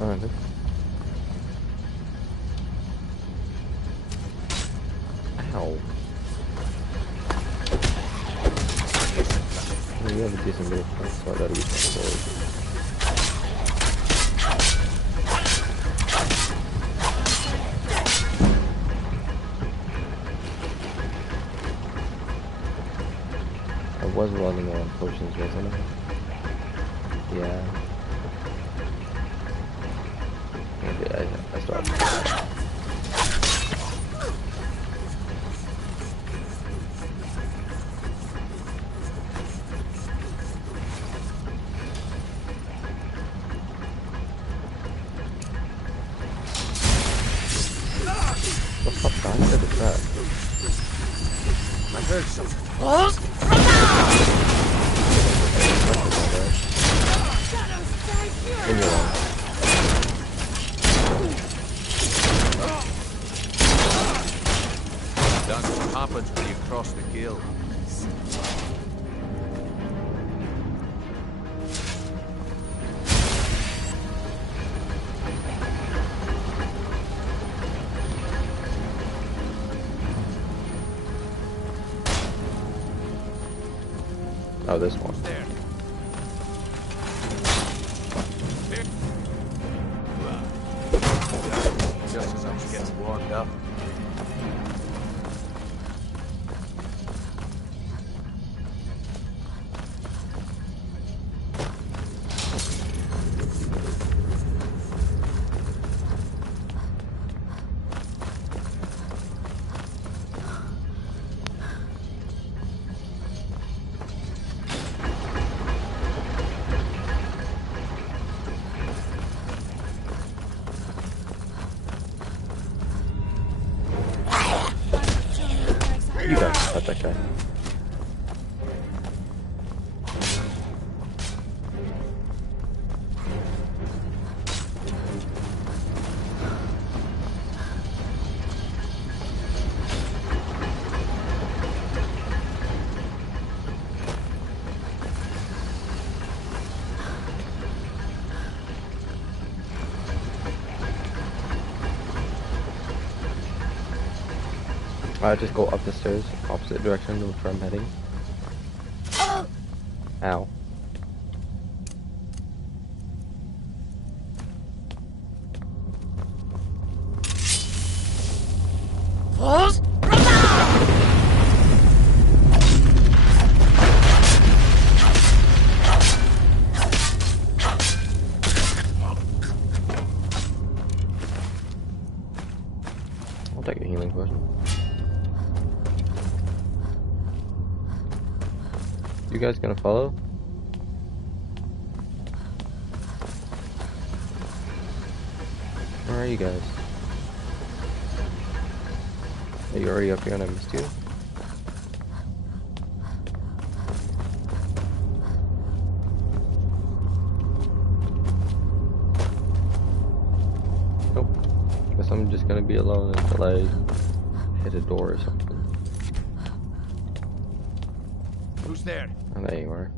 Alright. Ow. Well, you have a decent bit of fun, so I gotta use my sword. I was running on potions, wasn't I? Yeah. Maybe I started. I heard something. That's what happens when you cross the guild. Oh, this one. There. Just as I was getting warmed up. You guys cut that guy. Just go up the stairs, opposite direction of where I'm heading. Ow. I'll take a healing potion. You guys gonna follow? Where are you guys? Are you already up here and I missed you? Nope. Guess I'm just gonna be alone until I hit a door or something. Who's there? Oh, there you are.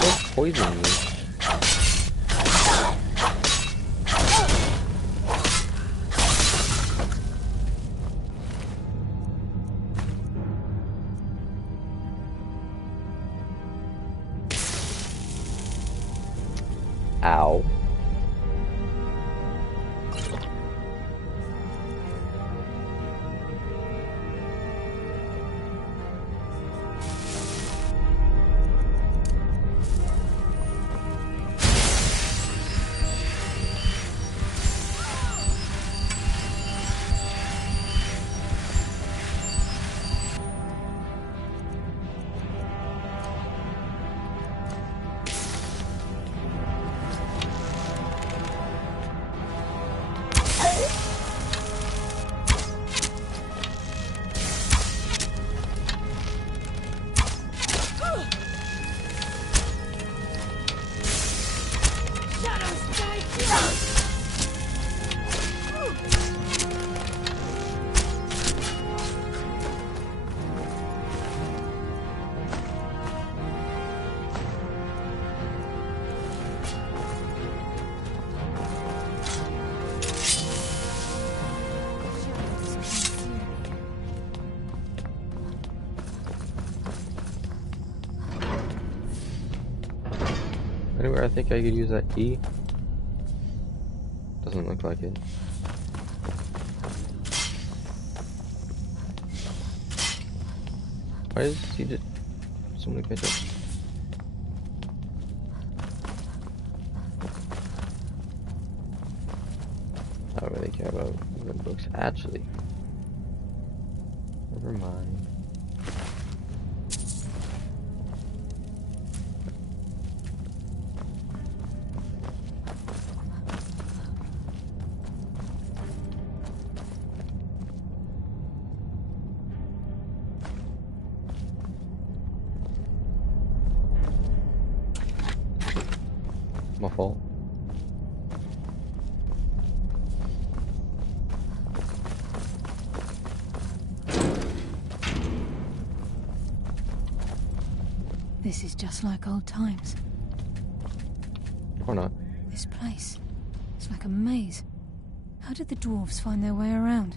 Don't poison me. Ow. anywhere I think I could use that key? Doesn't look like it. Why is he just so many pictures? I don't really care about the books. Actually, never mind. My fault. This is just like old times. Or not. This place. It's like a maze. How did the dwarves find their way around?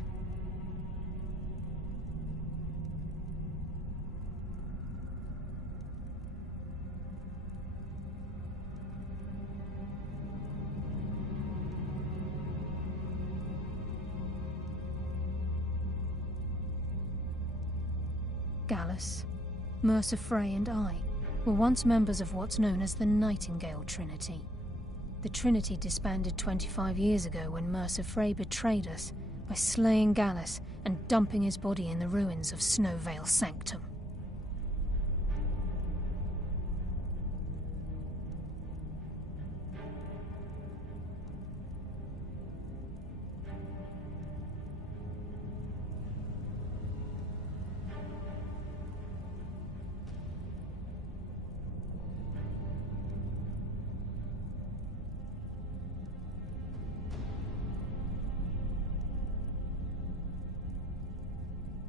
Gallus, Mercer Frey and I were once members of what's known as the Nightingale Trinity. The Trinity disbanded 25 years ago when Mercer Frey betrayed us by slaying Gallus and dumping his body in the ruins of Snowvale Sanctum.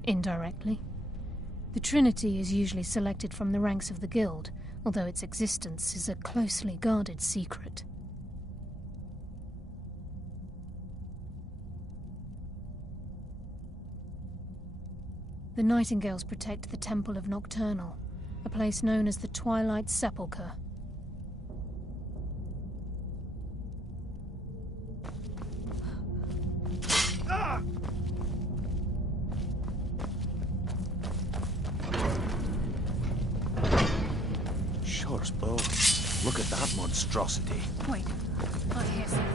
Indirectly. The Trinity is usually selected from the ranks of the Guild, although its existence is a closely guarded secret. The Nightingales protect the Temple of Nocturnal, a place known as the Twilight Sepulchre. Bow. Look at that monstrosity. Wait, I hear something.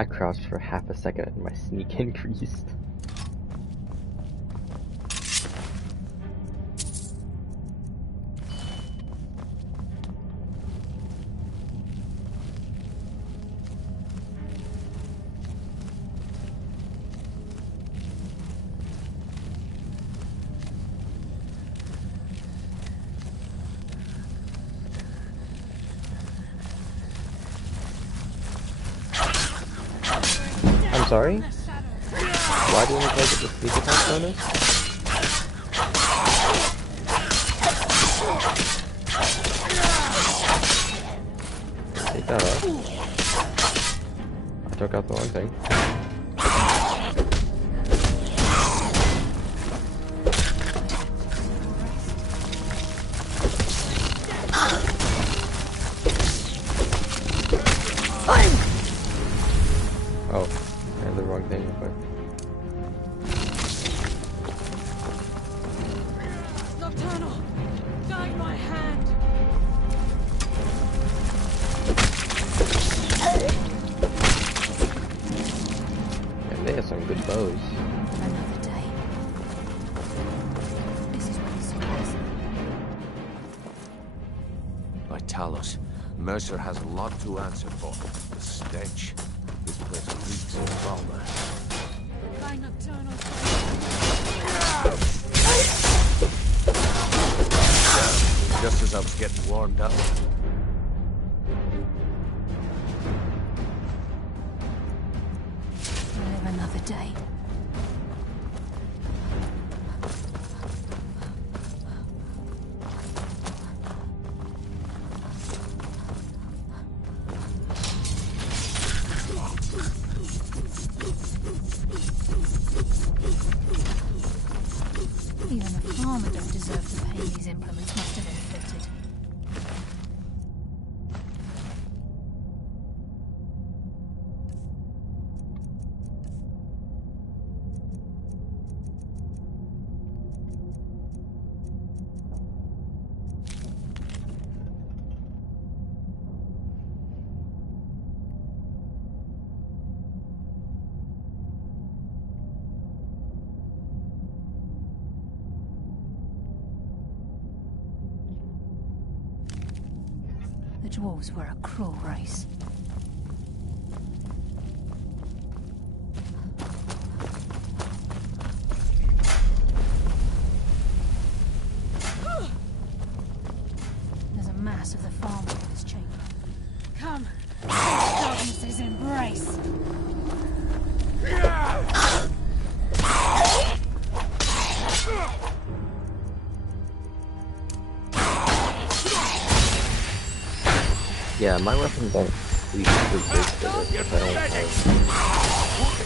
I crouched for half a second and my sneak increased. I'm sorry? Why do we only get the sneak attack bonus? Take that off. I took out the wrong thing. Oh, I had the wrong thing real quick. Nocturnal! Guide my hand! And they have some good bows. Another day. This is what he's supposed. By Talos, Mercer has a lot to answer for. The stench. This place reeks of trauma. By Nocturnal! Just as I was getting warmed up. Live another day. Even a farmer don't deserve the pain these implements must have inflicted. The dwarves were a cruel race. There's a mass of the farm in this chamber. Come! Darkness's embrace! Yeah, my weapons don't leave super big for this if I don't have...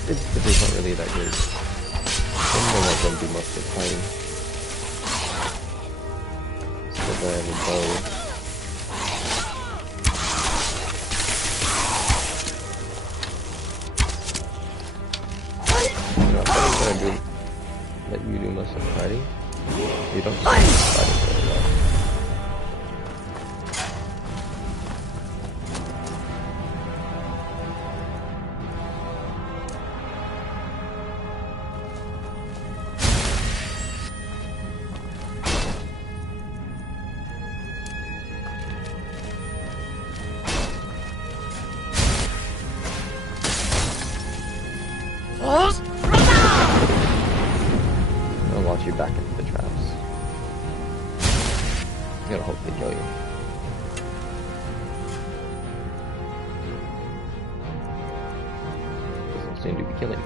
It isn't really that good. Some of them do most of the fighting. So I have a bow. You know, I'm gonna let you do most of the fighting. You don't just fighting very well. I'll launch you back into the traps. I'm gonna hope they kill you. Doesn't seem to be killing you.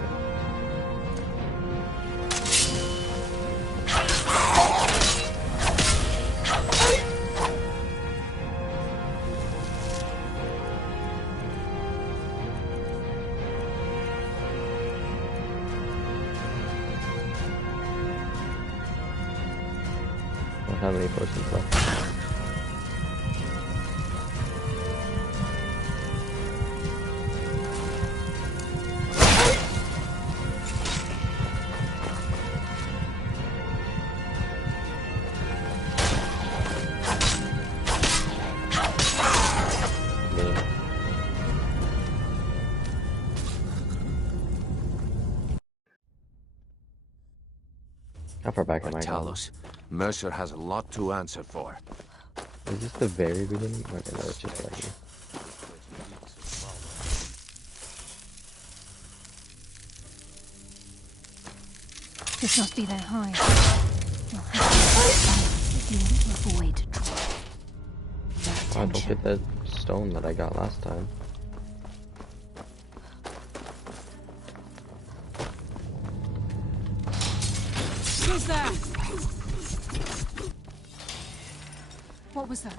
Don't have any potions left. far back am I going? Talos, Mercer has a lot to answer for. Is this the very beginning? Okay, no, it's just right here. This must be their hive. You'll have to if you want to avoid I don't get that stone that I got last time. Who's there? What was that?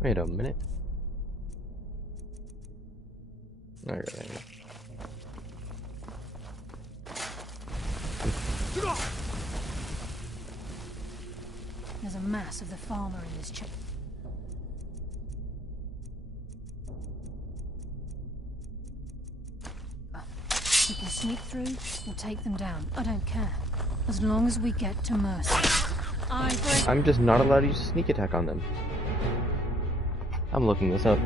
Wait a minute. Okay. There's a mass of the farmer in this chip. We can sneak through or take them down. I don't care. As long as we get to Mercer. I'm just not allowed to use a sneak attack on them. I'm looking this up.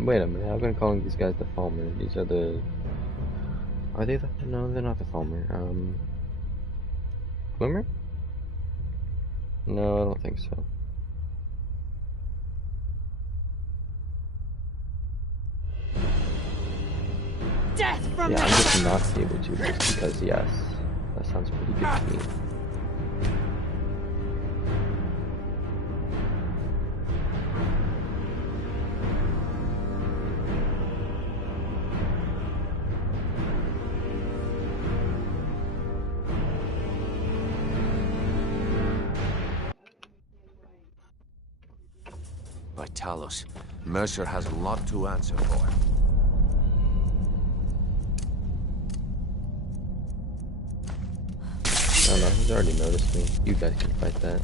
Wait a minute, I've been calling these guys the Falmer. These are the... Are they the... No, they're not the Falmer. Glimmer? No, I don't think so. Death from yeah, I'm just not able to just because, yes. That sounds pretty good to me. Talos, Mercer has a lot to answer for. Oh no, he's already noticed me. You guys can fight that.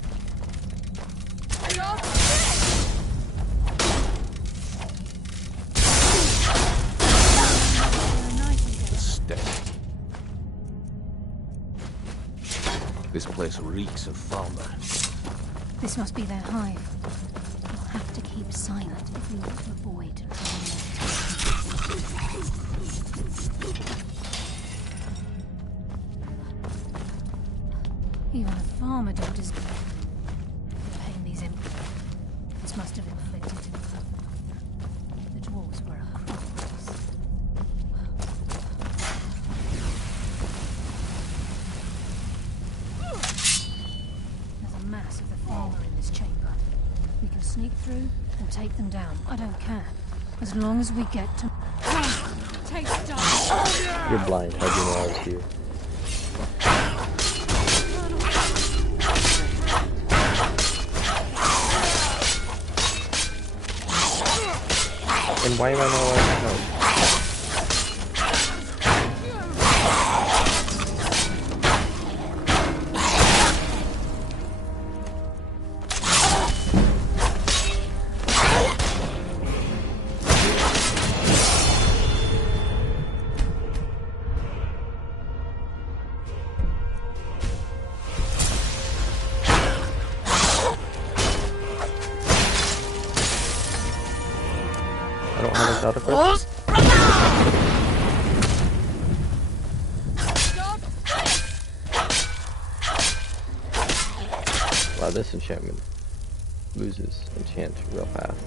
The stench. This place reeks of Falmer. This must be their hive. We'll have to keep silent if we want to avoid even a farmer don't is the pain these imps must have inflicted. The dwarves were a cross. There's a mass of the farmer in this chamber. We can sneak through and take them down. I don't care. As long as we get to... Take down. You're blind. How do you know I was here? And why am I not allowed to help? don't have a shot equipped? Wow, this enchantment loses enchant real fast.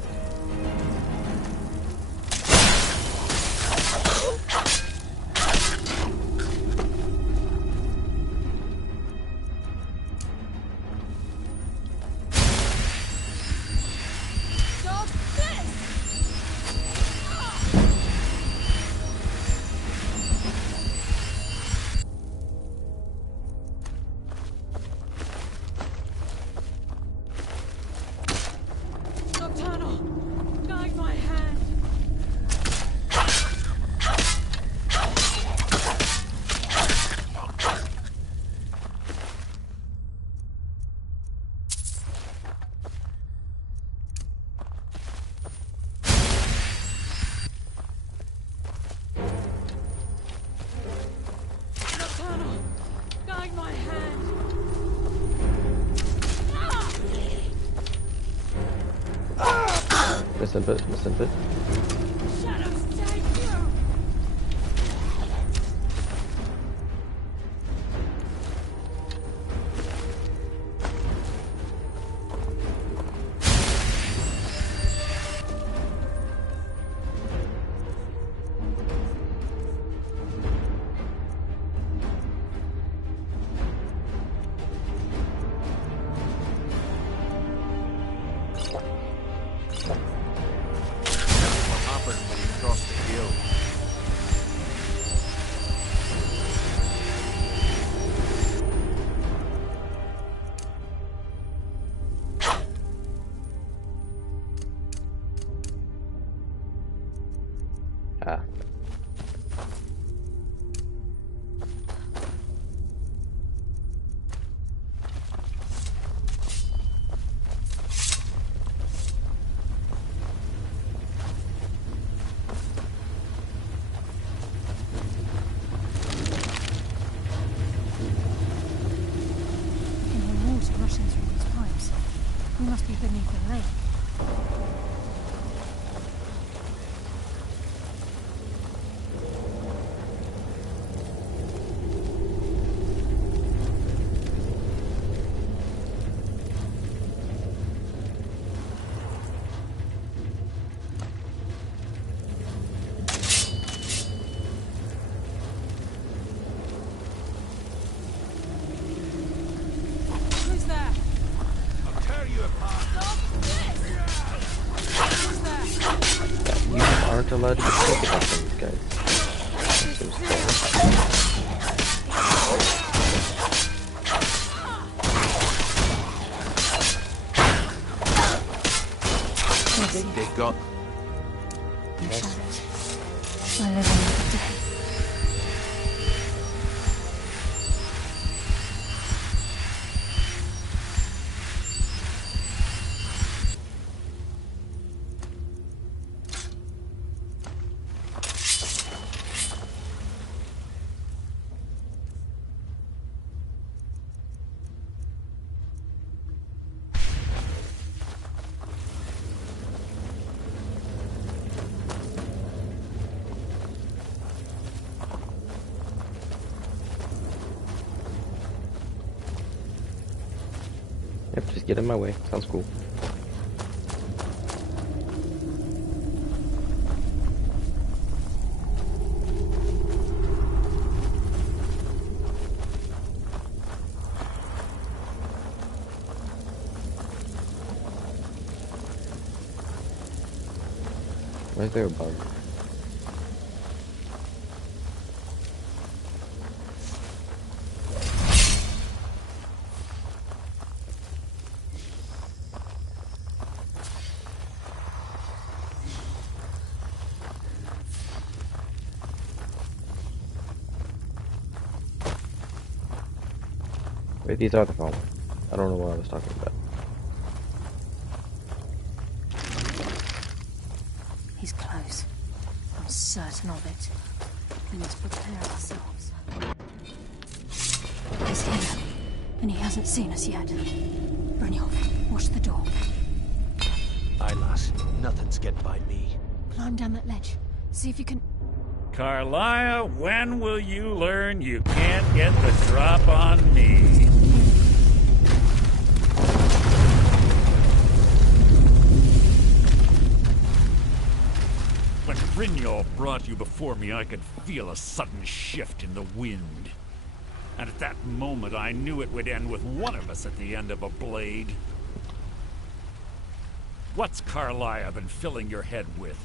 Miss input. Ah. Water rushing through these pipes. We must be beneath the lake. Aren't allowed to get taken up from these guys. They got... You shadows. I live another day. Yep, just get in my way. Sounds cool. Where's there a bug? Wait, these are the phone. I don't know what I was talking about. He's close. I'm certain of it. We must prepare ourselves. He's here, and he hasn't seen us yet. Brynjolf, watch the door. Aye, lass. Nothing's getting by me. Climb down that ledge. See if you can... Carlia, when will you learn you can't get the drop on me? When Brynjolf brought you before me, I could feel a sudden shift in the wind. And at that moment, I knew it would end with one of us at the end of a blade. What's Carlia been filling your head with?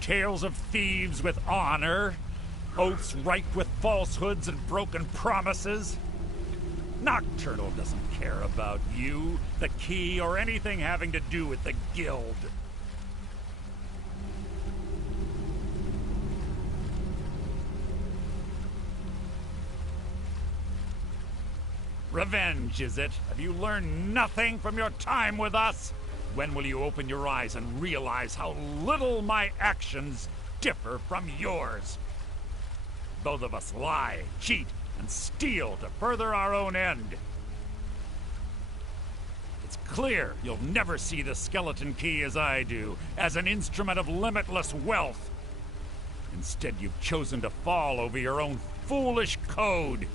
Tales of thieves with honor? Oaths ripe with falsehoods and broken promises? Nocturnal doesn't care about you, the key, or anything having to do with the guild. Revenge, is it? Have you learned nothing from your time with us? When will you open your eyes and realize how little my actions differ from yours? Both of us lie, cheat, and steal to further our own end. It's clear you'll never see the skeleton key as I do, as an instrument of limitless wealth. Instead, you've chosen to fall over your own foolish code.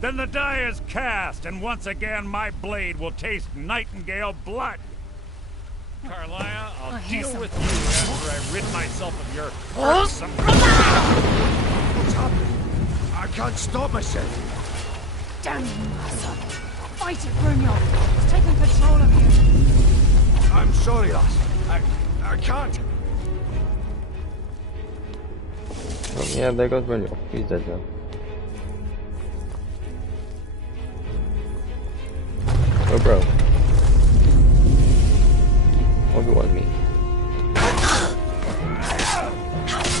Then the die is cast, and once again my blade will taste Nightingale blood. Carlia, I'll deal with you after I rid myself of your irksome... What's happening? I can't stop myself. Damn you, Mercer. Fight it, Brynjolf. It's taking control of you. I'm sorry, lass. I can't. Oh, yeah, there goes Brynjolf. He's dead now. Oh, bro. Obi-Wan me.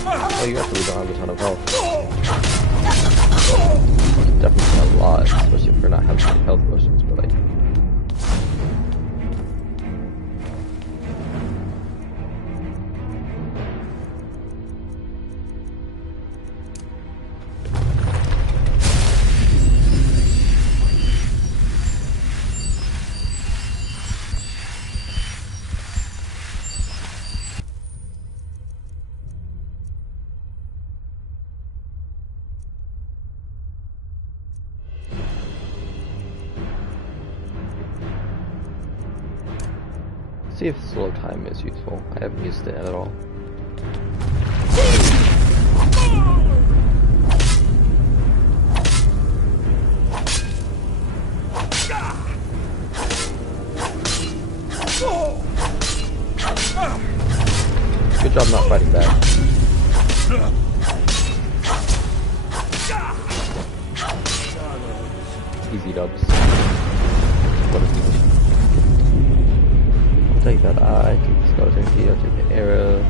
Oh, you actually don't have a ton of health. That's definitely a lot, especially if you're not having any health potions, but like... See if slow time is useful. I haven't used it at all. Good job not fighting back. Easy dubs. What is easy? I'll take that eye, take the skeleton key, I'll take the arrow.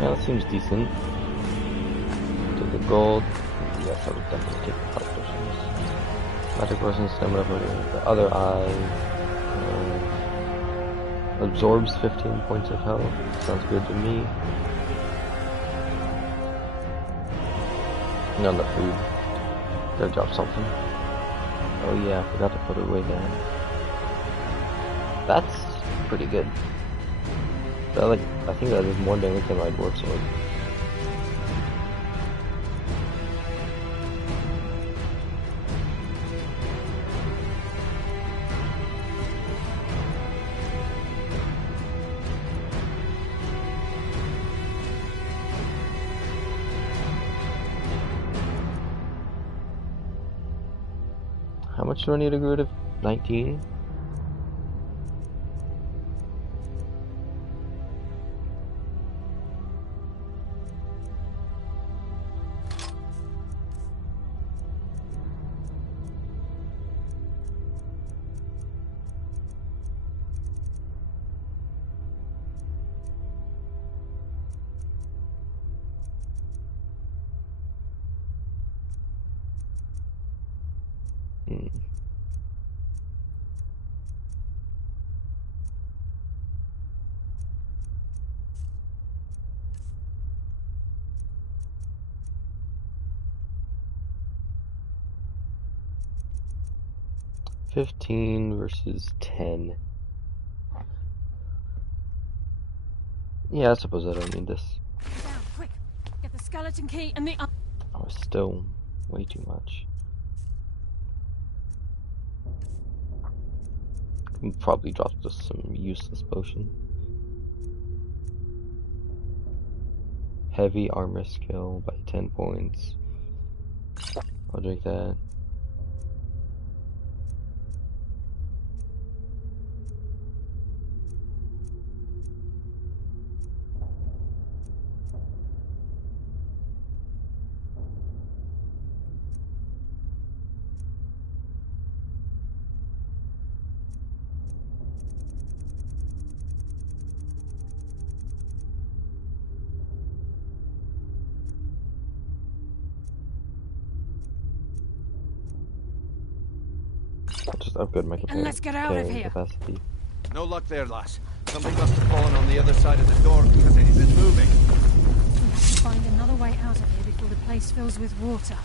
Yeah, that seems decent. Take the gold. Yes, I would definitely take the health potions. Magic potion, stamina for the other eye. Absorbs 15 points of health. Sounds good to me. And on the food. Gotta drop something. Oh yeah, I forgot to put it away there. That's pretty good. I think that is more damage than my dwarf sword. How much do I need to go to 19? 15 versus 10. Yeah, I suppose I don't need this. Down, quick! Get the skeleton key and the... Oh, it's still way too much. Can probably drop just some useless potion. Heavy armor skill by 10 points. I'll drink that. I'll just upgrade my And let's get out of carrying here. capacity. No luck there, lass. Something must have fallen on the other side of the door because it isn't moving. We have to find another way out of here before the place fills with water.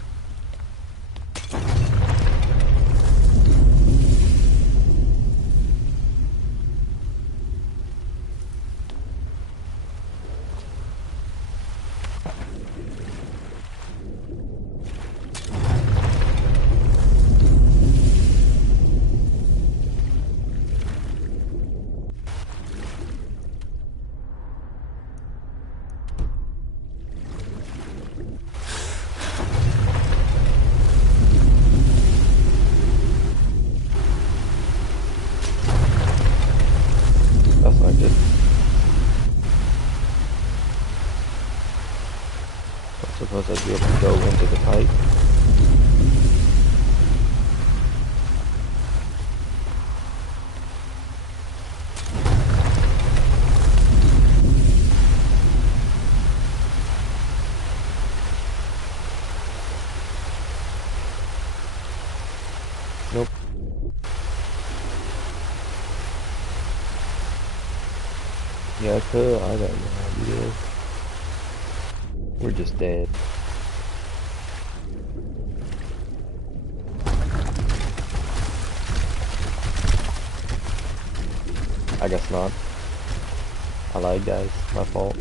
That's not good. I suppose I'd be able to go into the pipe. Nope. Yeah, I could. I got no idea. We're just dead. I guess not. I lied, guys. My fault.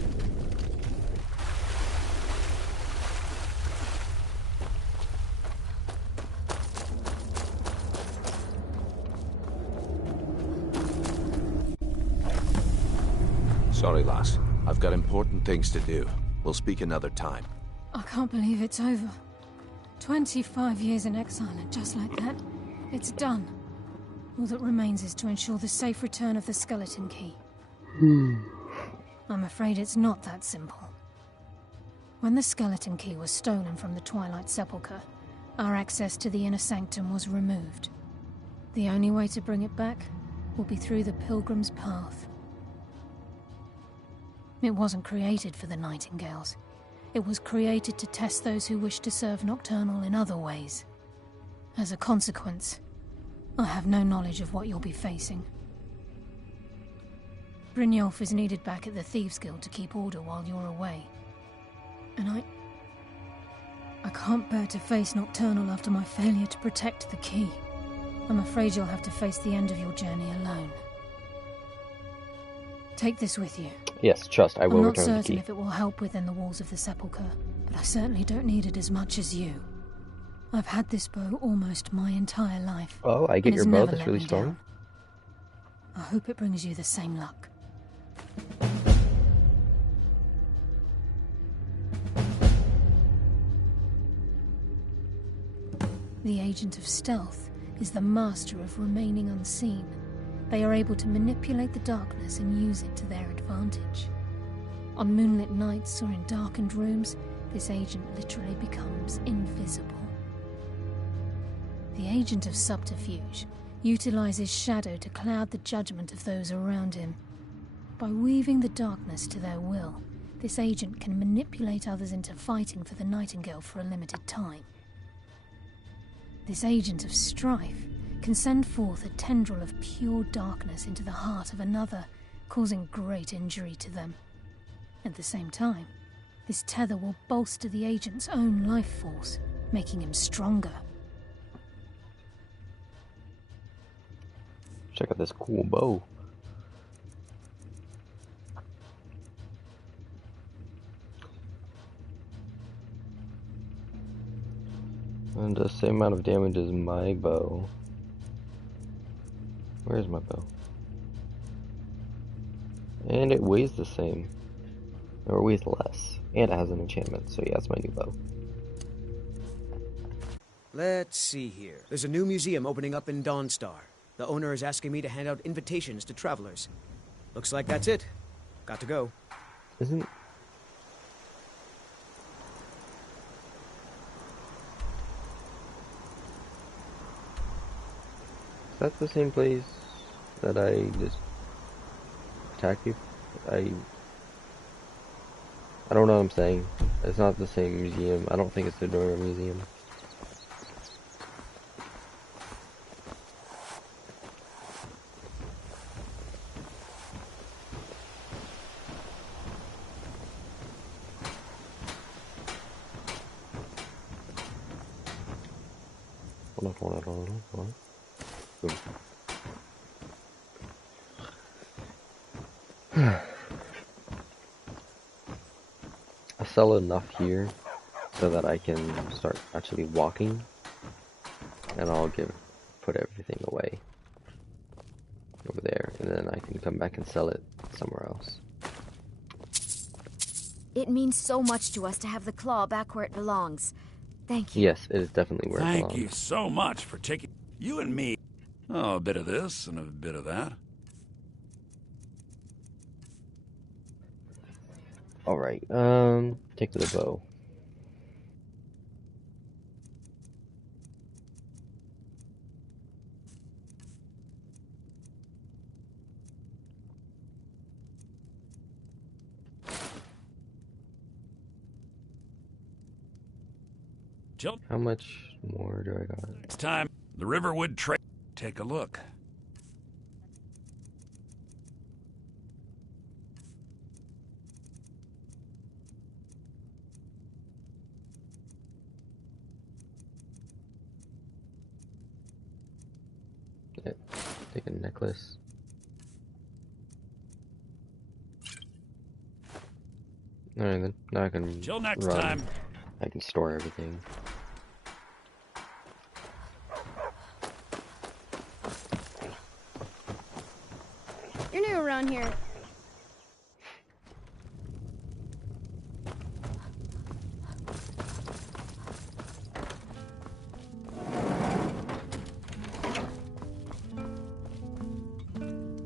Sorry, lass. I've got important things to do. We'll speak another time. I can't believe it's over. 25 years in exile, and just like that, it's done. All that remains is to ensure the safe return of the skeleton key. I'm afraid it's not that simple. When the skeleton key was stolen from the Twilight Sepulchre, our access to the inner sanctum was removed. The only way to bring it back will be through the Pilgrim's Path. It wasn't created for the Nightingales. It was created to test those who wish to serve Nocturnal in other ways. As a consequence, I have no knowledge of what you'll be facing. Brynjolf is needed back at the Thieves' Guild to keep order while you're away. And I can't bear to face Nocturnal after my failure to protect the key. I'm afraid you'll have to face the end of your journey alone. Take this with you. Yes, trust. I will I'm not return the certain key. if it will help within the walls of the Sepulchre, but I certainly don't need it as much as you. I've had this bow almost my entire life. Oh, I get and your it's bow. never That's let really me strong. down. I hope it brings you the same luck. The Agent of Stealth is the master of remaining unseen. They are able to manipulate the darkness and use it to their advantage. On moonlit nights or in darkened rooms, this agent literally becomes invisible. The Agent of Subterfuge utilizes shadow to cloud the judgment of those around him. By weaving the darkness to their will, this agent can manipulate others into fighting for the Nightingale for a limited time. This Agent of Strife can send forth a tendril of pure darkness into the heart of another, causing great injury to them. At the same time, this tether will bolster the agent's own life force, making him stronger. Check out this cool bow. And the same amount of damage as my bow. Where's my bow? And it weighs the same. Or it weighs less. And it has an enchantment, so yeah, it's my new bow. Let's see here. There's a new museum opening up in Dawnstar. The owner is asking me to hand out invitations to travelers. Looks like that's it. Got to go. Isn't... Is that the same place that I just attacked you? I don't know what I'm saying. It's not the same museum. I don't think it's the Dora Museum. Hold on. Boom. I sell enough here so that I can start actually walking, and I'll put everything away over there, and then I can come back and sell it somewhere else. It means so much to us to have the claw back where it belongs. Thank you. Yes, it is definitely where it belongs. Thank you so much for taking you and me. Oh, a bit of this and a bit of that. Alright, take the bow. How much more do I got? Next time, the Riverwood Trail. Take a look. Take a necklace. Alright then, now I can Till next run. time. I can store everything. You're new around here.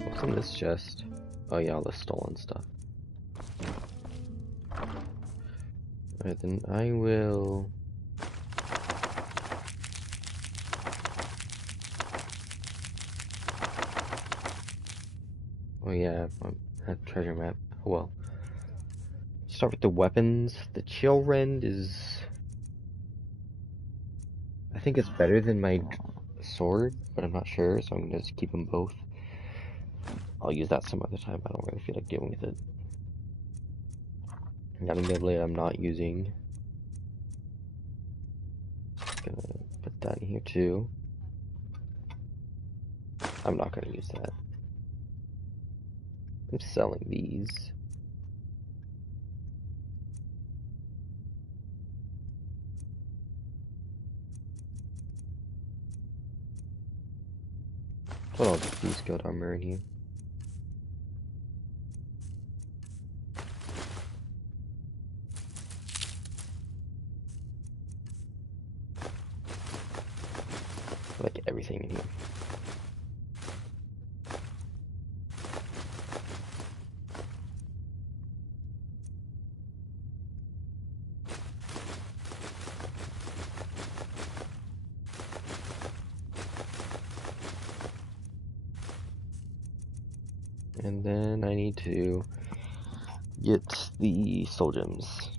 What's in this chest? Oh yeah, all the stolen stuff. Alright then, I will... Oh yeah, I have treasure map. Oh well. Start with the weapons. The chill rend is... I think it's better than my sword, but I'm not sure, so I'm gonna just keep them both. I'll use that some other time. I don't really feel like dealing with it. Navigator blade I'm not using. Just gonna put that in here too. I'm not gonna use that. I'm selling these. Well, I'll just use gold armor in here. I like everything in here. And then I need to get the soul gems.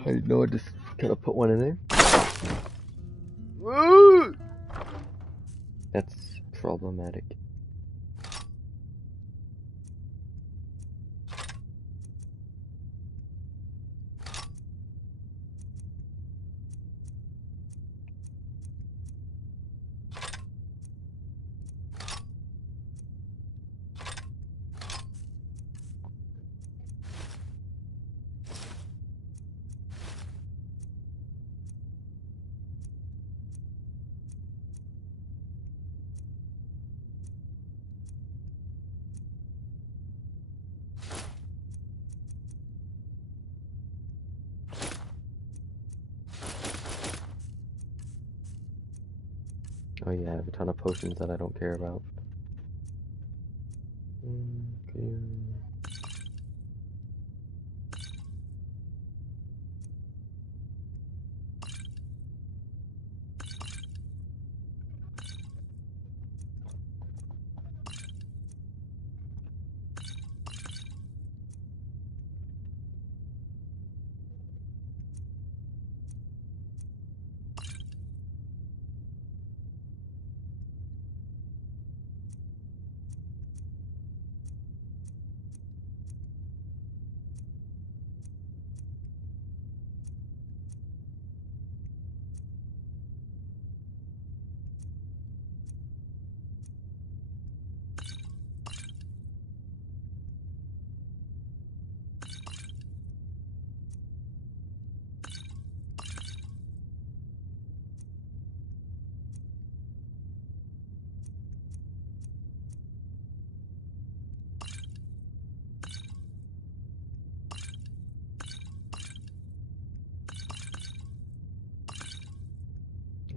I didn't know I just kind of put one in there. That's problematic. Oh yeah, I have a ton of potions that I don't care about. Okay.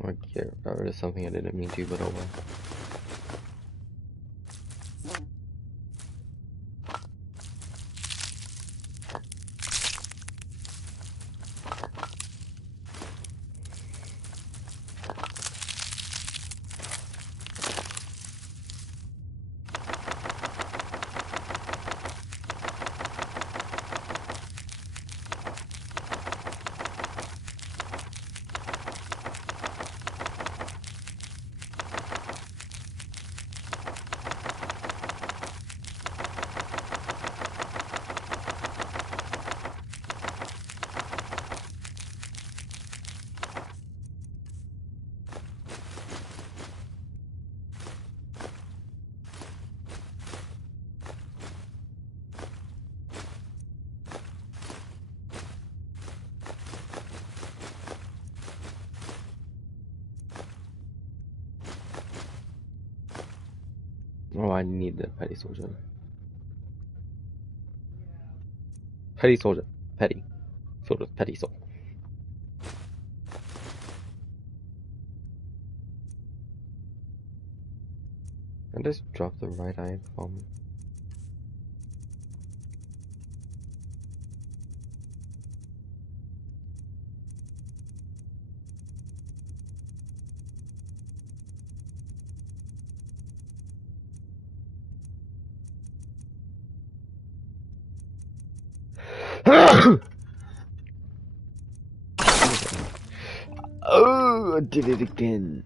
Okay, got rid of something I didn't mean to, but oh well. Oh, I need the petty soldier. Petty soldier. Petty. Filled with petty soul. I just dropped the right eye bomb. Oh, I did it again.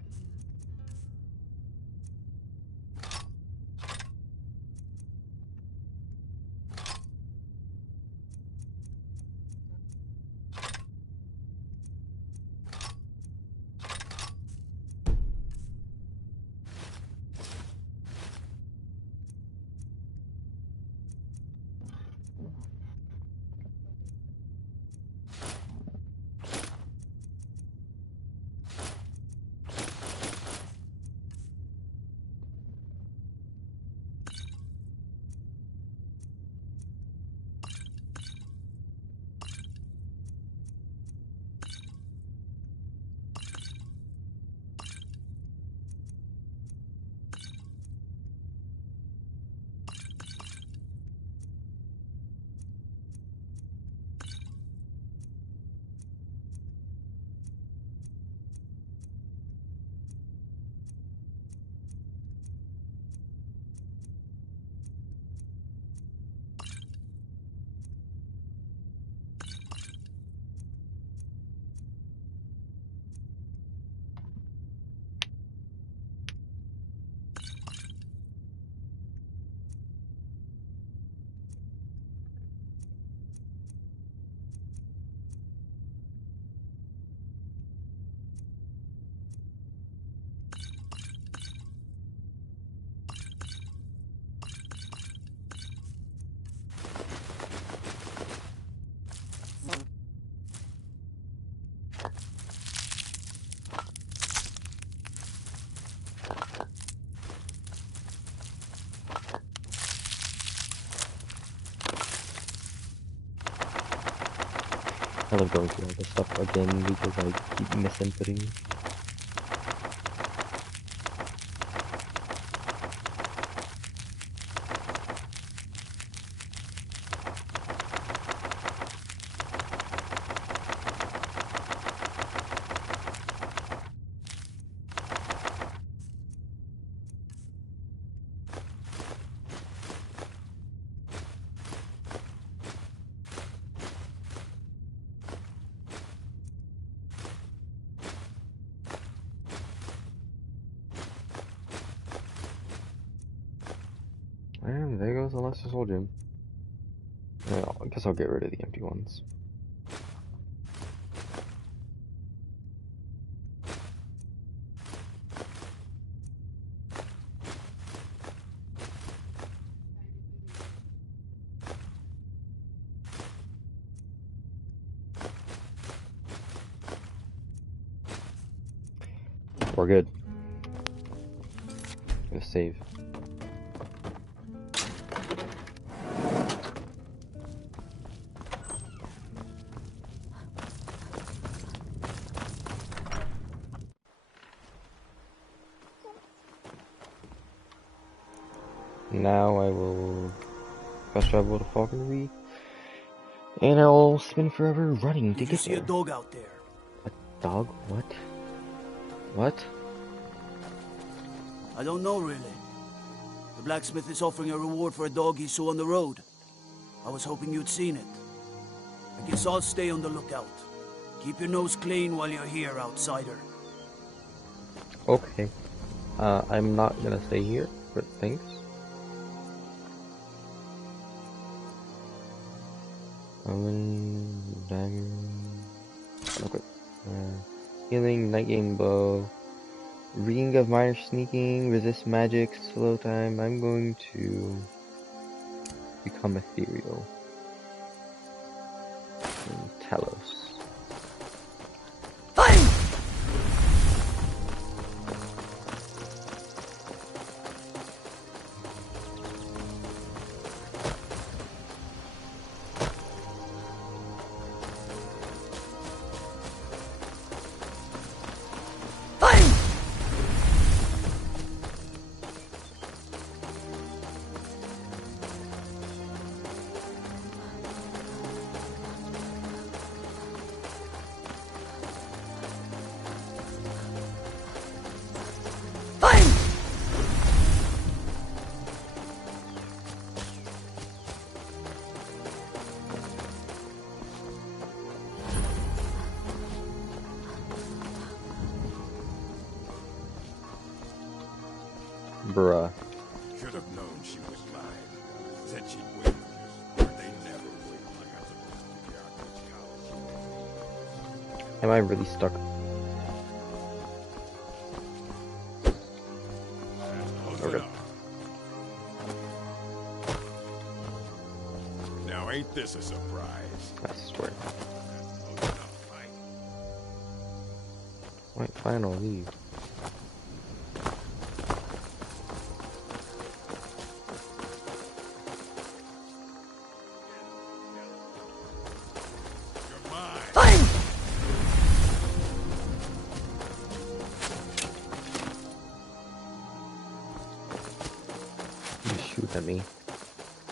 I love going through all this stuff again because I keep misinputting. unless it's all gym. Yeah, I guess I'll get rid of the empty ones. We're good. Gonna save. Now I will fast travel to Falconry, and I'll spend forever running to Did you get see there. a dog out there? A dog? What? What? I don't know, really. The blacksmith is offering a reward for a dog he saw on the road. I was hoping you'd seen it. I guess I'll stay on the lookout. Keep your nose clean while you're here, outsider. Okay. I'm not gonna stay here, but thanks. Dagger. Okay. Healing, night game bow. Ring of minor sneaking, resist magic, slow time. I'm going to become ethereal. And Talos. Bruh. Should have known she was lying. Said she'd wait with you, but they never wait like I'm supposed to be out of college. Am I really stuck? Okay. Now ain't this a surprise? I swear. Wait, fine, I'll leave. At me.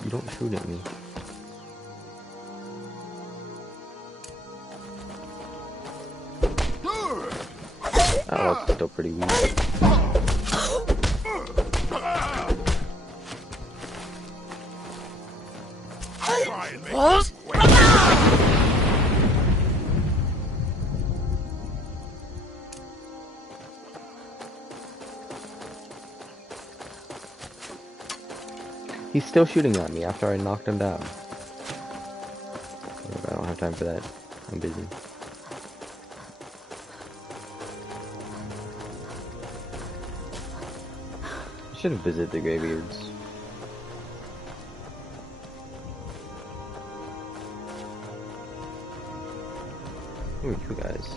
You don't shoot at me. Oh, it's still pretty weak. He's still shooting at me after I knocked him down. I don't have time for that. I'm busy. I should have visited the graveyards. Who are you guys?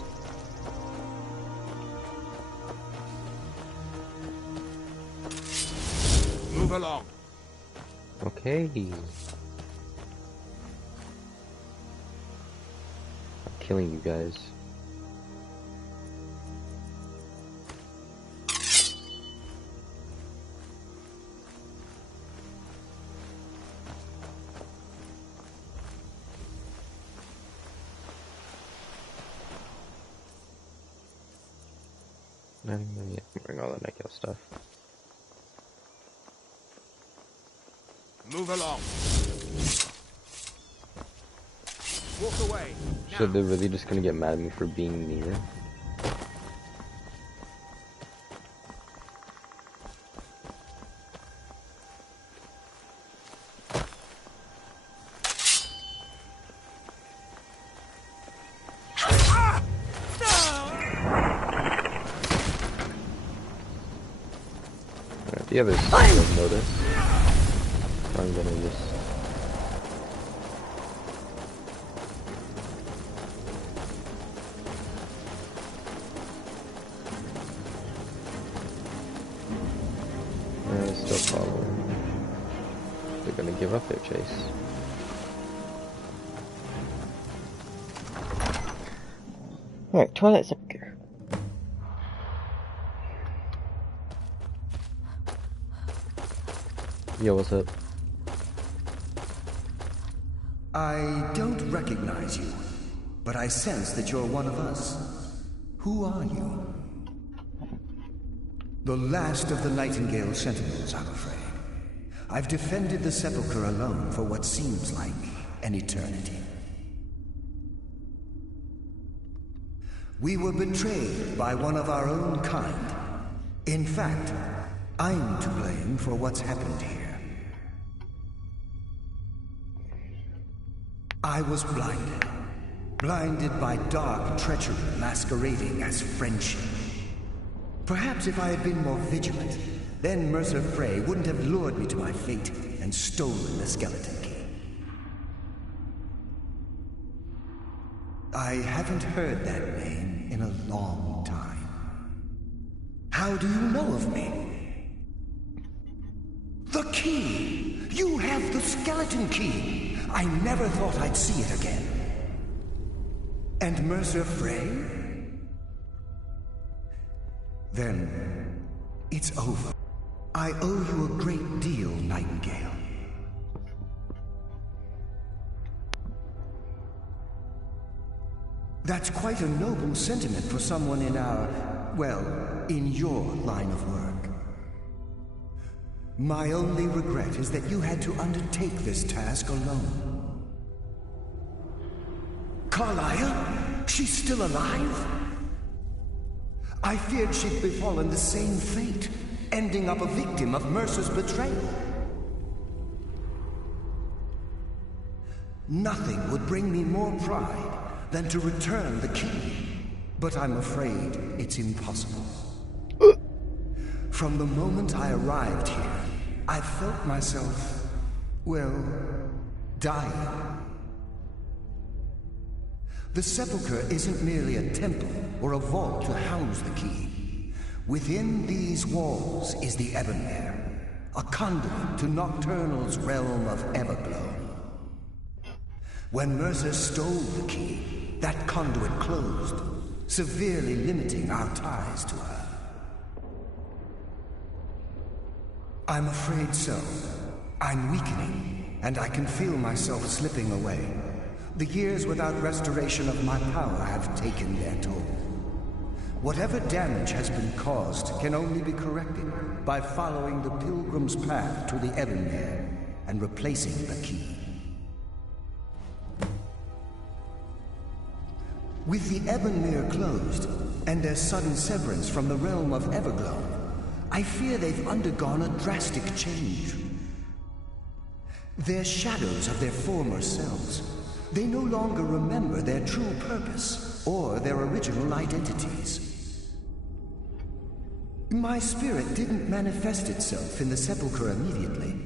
Move along. Okay. I'm killing you guys. Yeah, bring all the Nikel stuff. Move along. Walk away. So they're really just gonna get mad at me for being near? The others don't notice. I'm gonna just... still following. They're gonna give up their chase. Alright, toilet sepulchre. Yo, what's up? I don't recognize you, but I sense that you're one of us. Who are you? The last of the Nightingale Sentinels, I'm afraid. I've defended the Sepulchre alone for what seems like an eternity. We were betrayed by one of our own kind. In fact, I'm to blame for what's happened here. I was blinded. Blinded by dark treachery masquerading as friendship. Perhaps if I had been more vigilant, then Mercer Frey wouldn't have lured me to my fate and stolen the skeleton key. I haven't heard that name in a long time. How do you know of me? The key! You have the skeleton key! I never thought I'd see it again. And Mercer Frey? Then, it's over. I owe you a great deal, Nightingale. That's quite a noble sentiment for someone in our, well, in your line of work. My only regret is that you had to undertake this task alone. Carlyle? She's still alive? I feared she'd befallen the same fate, ending up a victim of Mercer's betrayal. Nothing would bring me more pride than to return the key, but I'm afraid it's impossible. From the moment I arrived here, I felt myself, well, dying. The Sepulchre isn't merely a temple or a vault to house the key. Within these walls is the Ebonmere, a conduit to Nocturnal's realm of Everglow. When Mercer stole the key, that conduit closed, severely limiting our ties to her. I'm afraid so. I'm weakening, and I can feel myself slipping away. The years without restoration of my power have taken their toll. Whatever damage has been caused can only be corrected by following the pilgrim's path to the Ebonmere and replacing the key. With the Ebonmere closed, and their sudden severance from the realm of Everglow, I fear they've undergone a drastic change. They're shadows of their former selves. They no longer remember their true purpose or their original identities. My spirit didn't manifest itself in the Sepulchre immediately,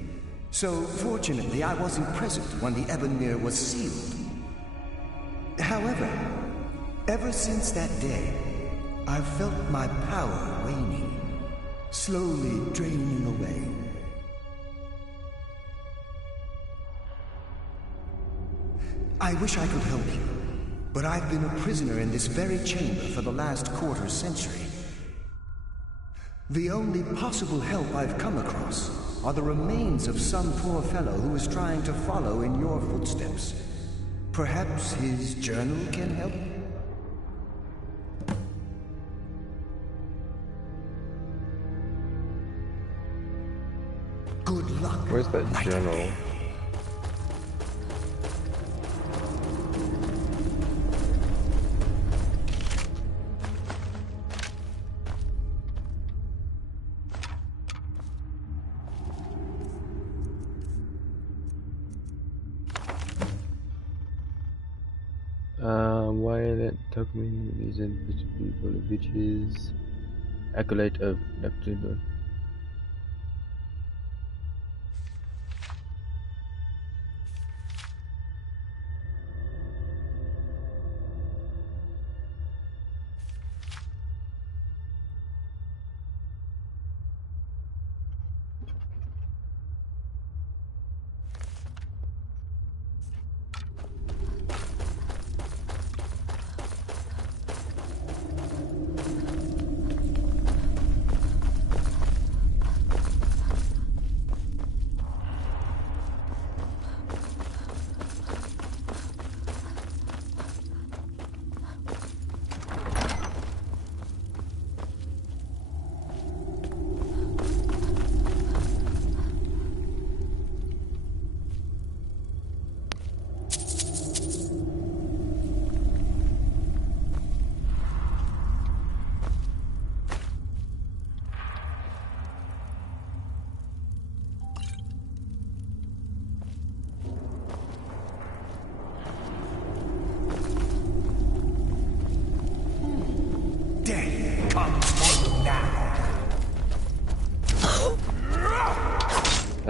so fortunately I wasn't present when the Ebonmere was sealed. However, ever since that day, I've felt my power waning, slowly draining away. I wish I could help you, but I've been a prisoner in this very chamber for the last quarter century. The only possible help I've come across are the remains of some poor fellow who is trying to follow in your footsteps. Perhaps his journal can help? Good luck. Where's that journal? Why that took me is in which is acolyte of Neptune.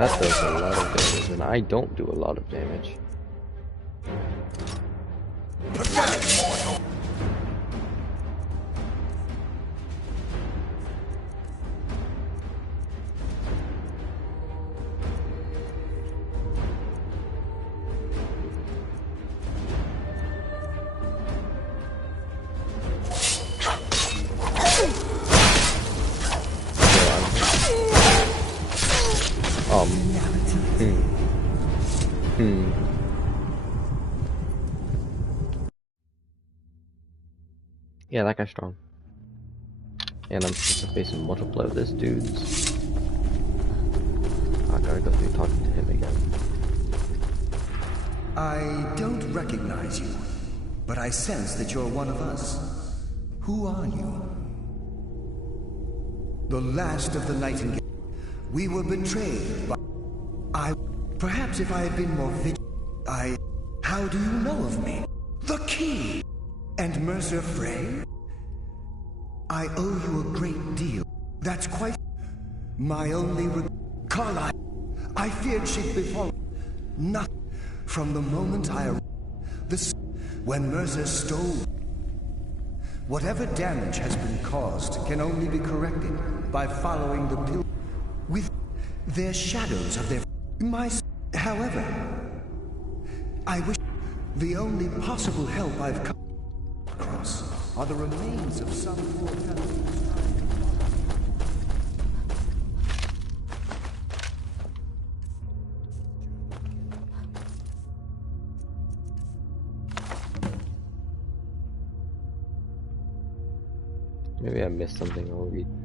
That does a lot of damage, and I don't do a lot of damage. Yeah, that guy's strong. And I'm supposed to face multiple of this dude's. I gotta go through talking to him again. I don't recognize you, but I sense that you're one of us. Who are you? The last of the Nightingale. We were betrayed by... Perhaps if I had been more vigilant... How do you know of me? The key! And Mercer Frey? I owe you a great deal. That's quite... My only Carlyle. I feared she'd befall... Nothing. From the moment I arrived... When Mercer stole... Whatever damage has been caused can only be corrected by following the pill... With their shadows of their... However... I wish... The only possible help I've come across are the remains of some poor fellow. Maybe I missed something. I'll read this.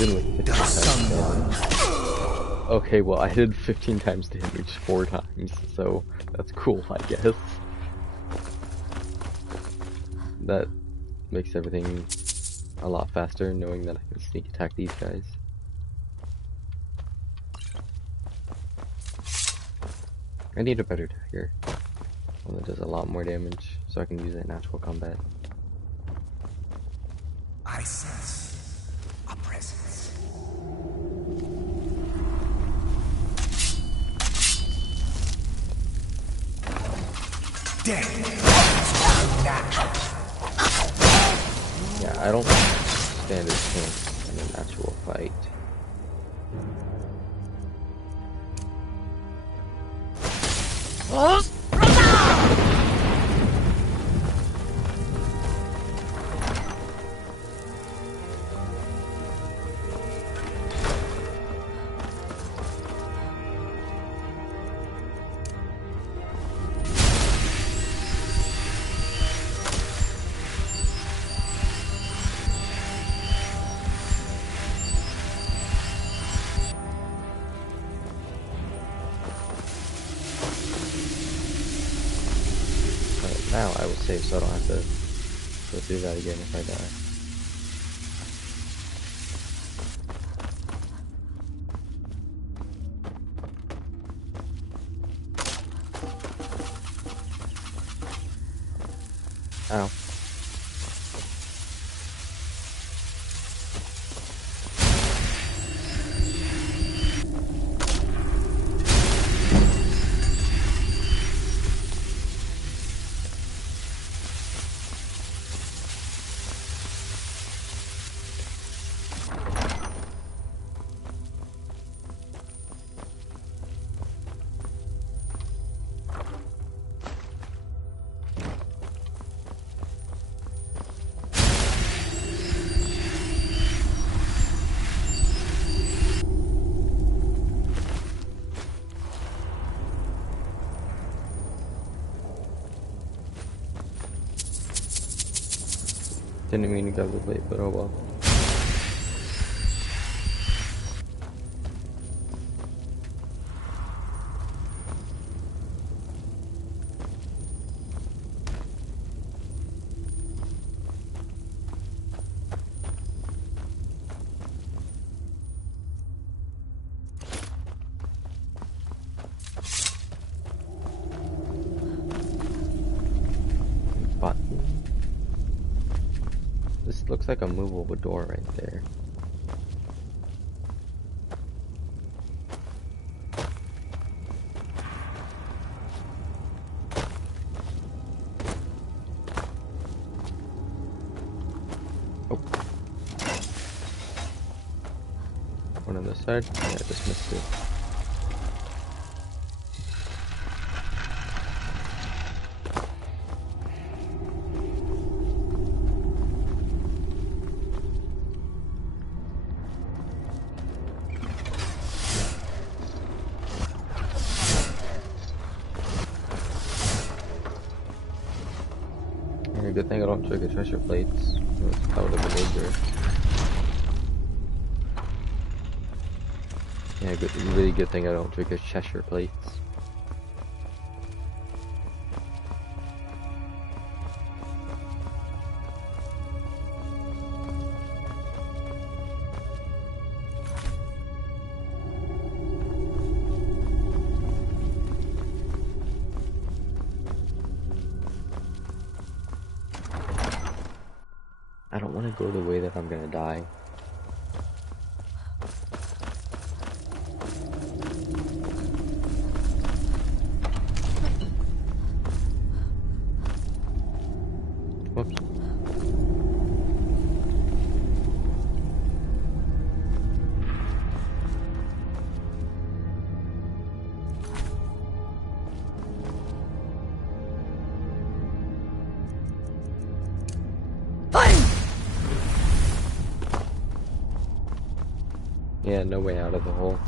Even with 15 times damage. Okay, well I did 15 times damage 4 times, so that's cool, I guess. That makes everything a lot faster, knowing that I can sneak attack these guys. I need a better dagger, one that does a lot more damage, so I can use it in actual combat. I sense a presence. Dead. Yeah, I don't stand a chance in an actual fight. Now I will save so I don't have to go through that again if I die. Ow. Didn't mean to grab the plate, but oh well. This looks like a movable door right there. Oh. One on this side? Yeah, I just missed it. Good thing I don't trigger treasure plates. That would have been dangerous. Yeah, really good thing I don't trigger Cheshire plates. I don't want to go the way that I'm gonna die. Whoops. Yeah, no way out of the hole.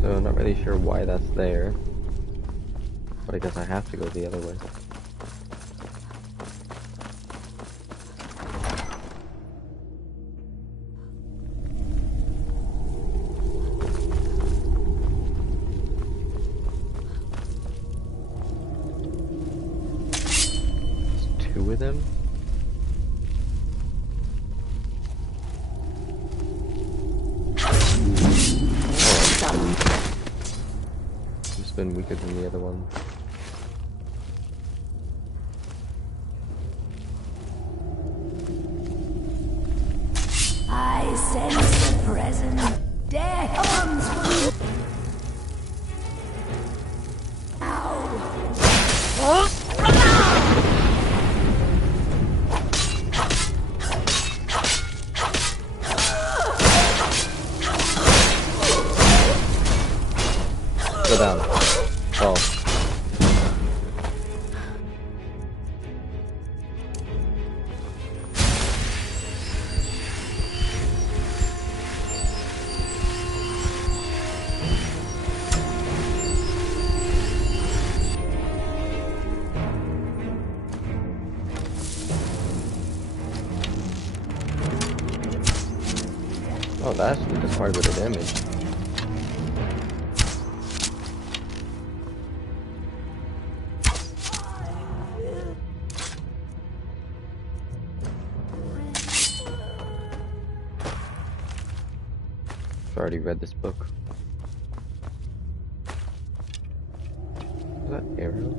So I'm not really sure why that's there, but I guess I have to go the other way. With him. It's been weaker than the other one. I sense the presence. Death comes from Go down. Oh. Oh, that actually does quite a bit of damage. I've already read this book. Is that arrow?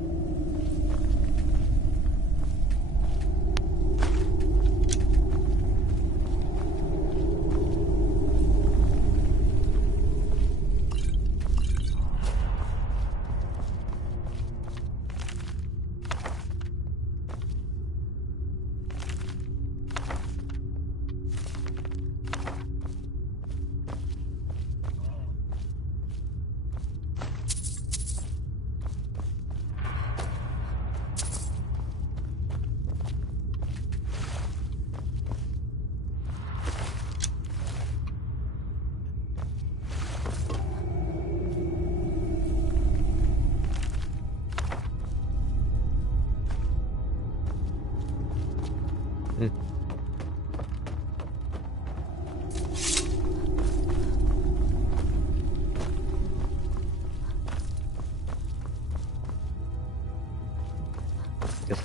Guess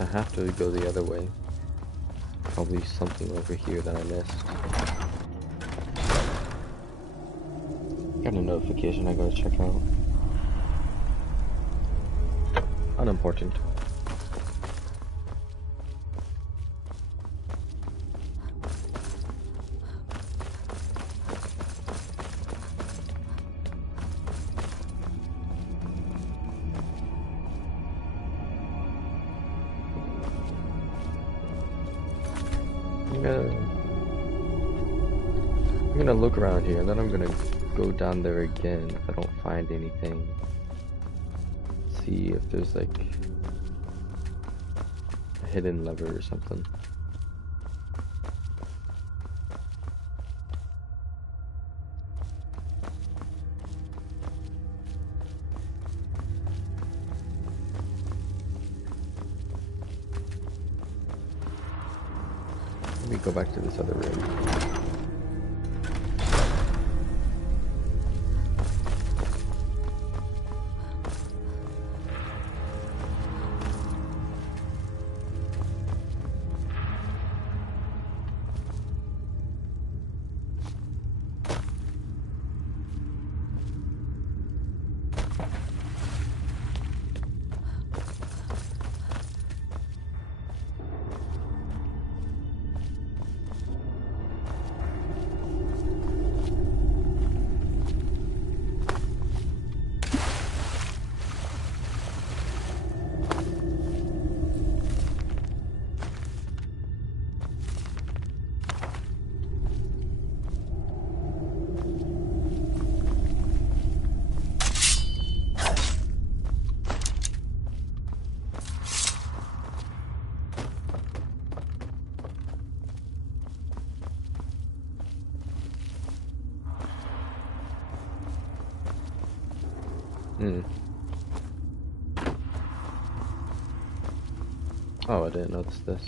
I have to go the other way. Probably something over here that I missed. Got a notification I gotta check out. Unimportant. I'm gonna look around here and then I'm gonna go down there again if I don't find anything. See if there's like a hidden lever or something. Let me go back to this other room. Oh, I didn't notice this.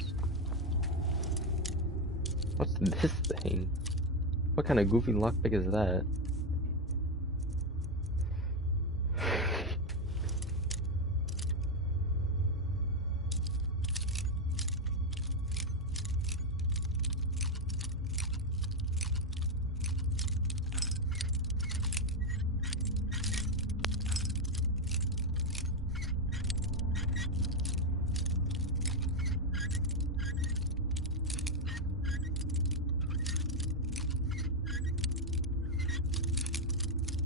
What's this thing? What kind of goofy lockpick is that?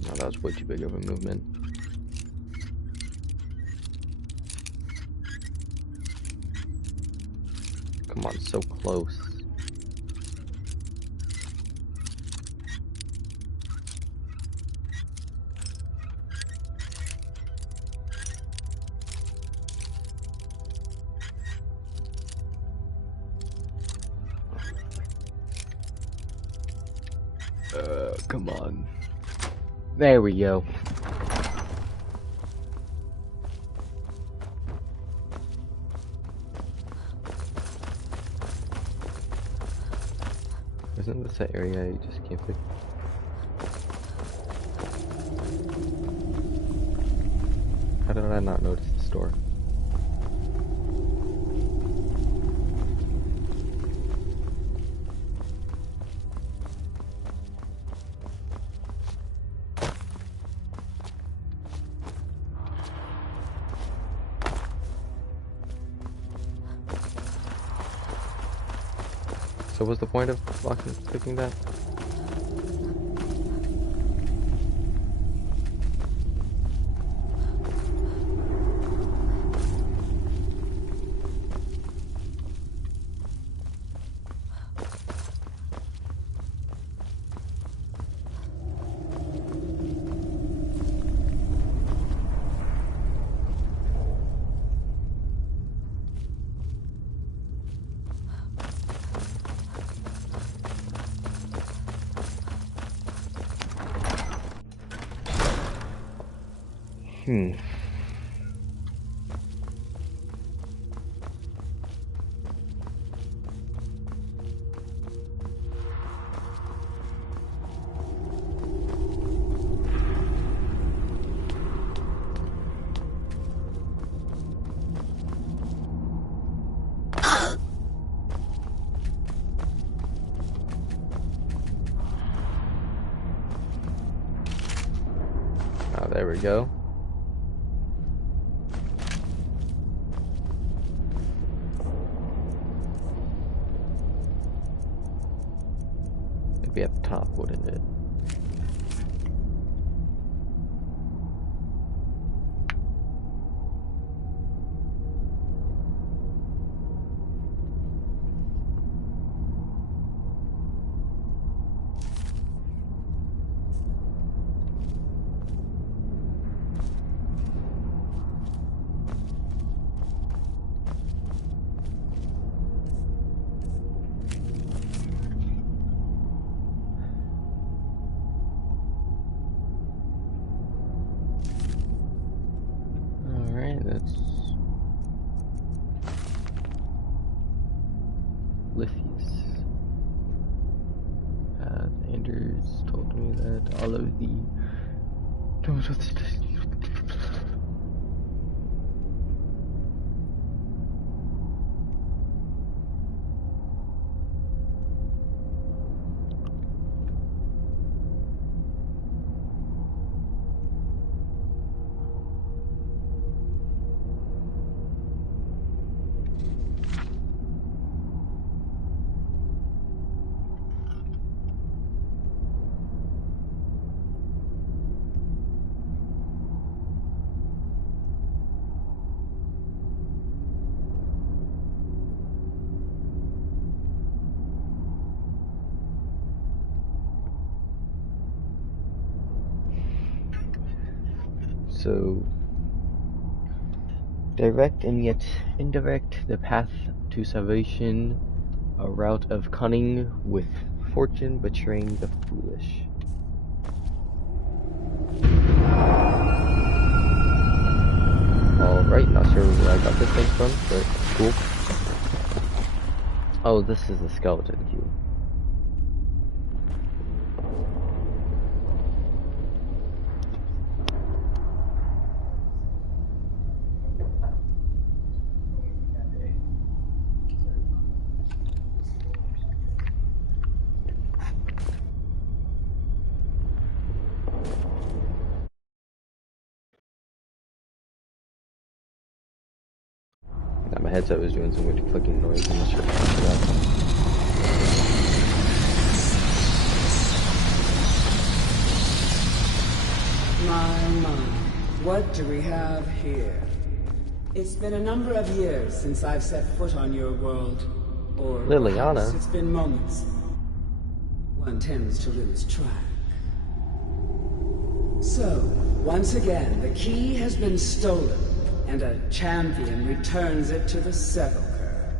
Oh, that was way too big of a movement. Come on, so close. Come on. There we go. Isn't this an area you just can't pick? How did I not notice the store? So what's the point of clicking that? There we go. It'd be at the top, wouldn't it? That's Lithius. Anders told me that all of the So, direct and yet indirect, the path to salvation, a route of cunning with fortune betraying the foolish. Alright, not sure where I got this thing from, but cool. Oh, this is the skeleton key. My headset was doing some weird clicking noise. I'm not sure if My, what do we have here? It's been a number of years since I've set foot on your world. Or Liliana. perhaps it's been moments. One tends to lose track. So, once again, the key has been stolen, and a champion returns it to the sepulchre.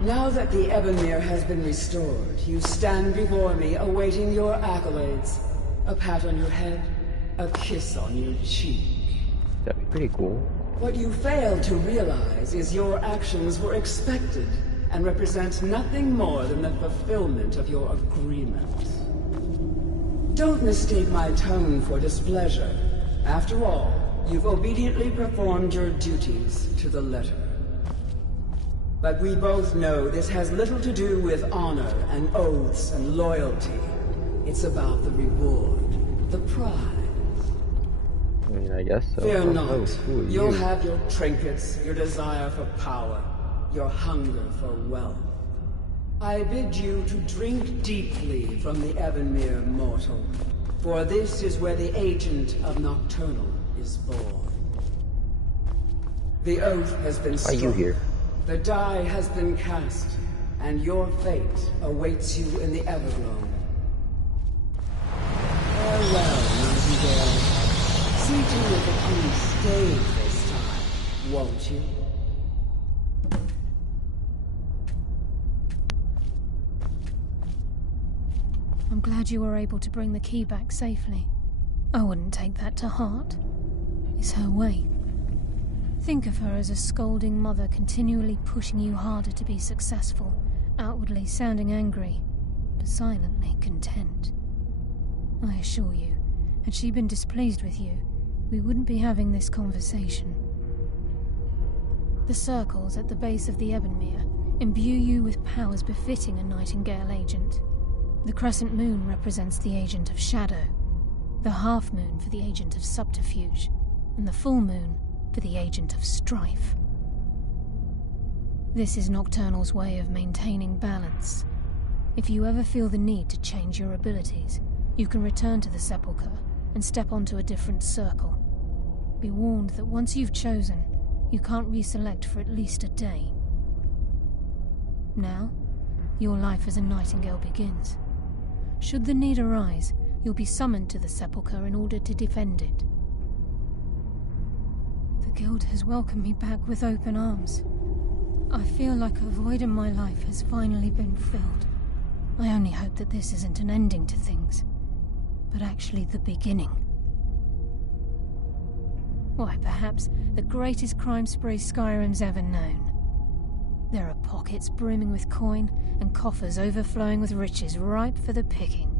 Now that the Ebonmere has been restored, you stand before me awaiting your accolades. A pat on your head, a kiss on your cheek. That'd be pretty cool. What you fail to realize is your actions were expected and represent nothing more than the fulfillment of your agreement. Don't mistake my tone for displeasure. After all, you've obediently performed your duties to the letter. But we both know this has little to do with honor and oaths and loyalty. It's about the reward, the prize. I mean, I guess so. Fear not. Oh, You'll have your trinkets, your desire for power, your hunger for wealth. I bid you to drink deeply from the Ebonmere mortal, for this is where the agent of Nocturnal is born. The oath has been struck. Why are you here? The die has been cast, and your fate awaits you in the Everglow. Farewell, Nightingale. See to it that you stay this time, won't you? I'm glad you were able to bring the key back safely. I wouldn't take that to heart. It's her way. Think of her as a scolding mother continually pushing you harder to be successful, outwardly sounding angry, but silently content. I assure you, had she been displeased with you, we wouldn't be having this conversation. The circles at the base of the Ebonmere imbue you with powers befitting a Nightingale agent. The crescent moon represents the agent of shadow. The half moon for the agent of subterfuge, and the full moon for the agent of strife. This is Nocturnal's way of maintaining balance. If you ever feel the need to change your abilities, you can return to the Sepulchre and step onto a different circle. Be warned that once you've chosen, you can't reselect for at least a day. Now, your life as a Nightingale begins. Should the need arise, you'll be summoned to the Sepulchre in order to defend it. The Guild has welcomed me back with open arms. I feel like a void in my life has finally been filled. I only hope that this isn't an ending to things, but actually the beginning. Why, perhaps the greatest crime spree Skyrim's ever known. There are pockets brimming with coin and coffers overflowing with riches ripe for the picking.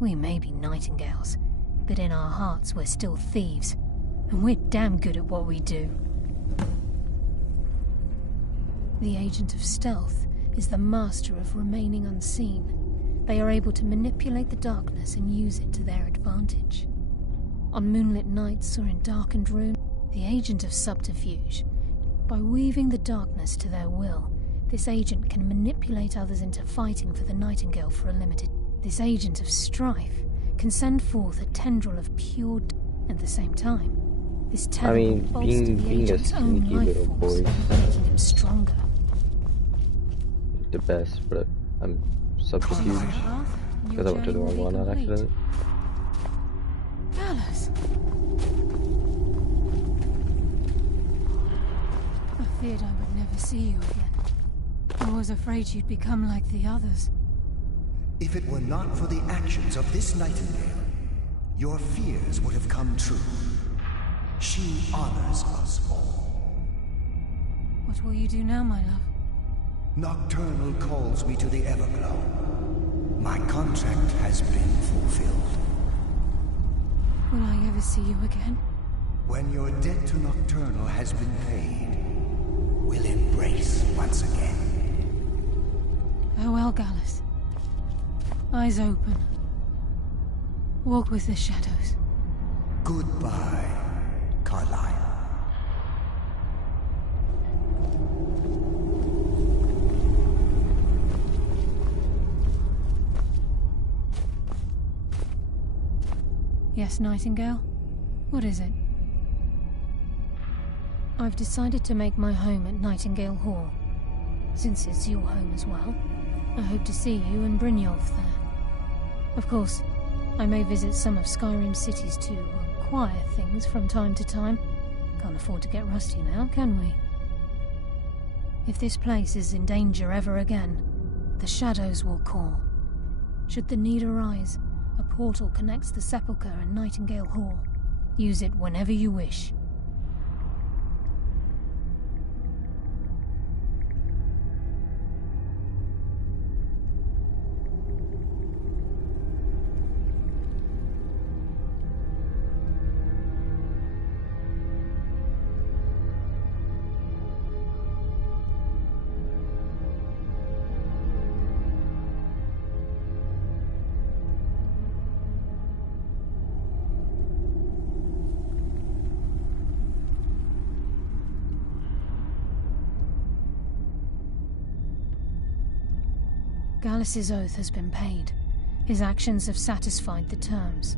We may be Nightingales, but in our hearts we're still thieves, and we're damn good at what we do. The agent of stealth is the master of remaining unseen. They are able to manipulate the darkness and use it to their advantage. On moonlit nights or in darkened rooms, the agent of subterfuge. By weaving the darkness to their will, this agent can manipulate others into fighting for the Nightingale for a limited. This agent of strife can send forth a tendril of pure at the same time. This tendril bolsters the agent's own life force, making him stronger. The best, but I'm subterfuge because I went to the wrong one on accident. Gallus! I feared I would never see you again. I was afraid you'd become like the others. If it were not for the actions of this Nightingale, your fears would have come true. She honors us all. What will you do now, my love? Nocturnal calls me to the Everglow. My contract has been fulfilled. Will I ever see you again? When your debt to Nocturnal has been paid, we'll embrace once again. Farewell, Gallus. Eyes open. Walk with the shadows. Goodbye, Carlyle. Yes, Nightingale? What is it? I've decided to make my home at Nightingale Hall. Since it's your home as well, I hope to see you and Brynjolf there. Of course, I may visit some of Skyrim's cities to acquire things from time to time. Can't afford to get rusty now, can we? If this place is in danger ever again, the shadows will call. Should the need arise, a portal connects the Sepulchre and Nightingale Hall. Use it whenever you wish. Gallus's oath has been paid. His actions have satisfied the terms.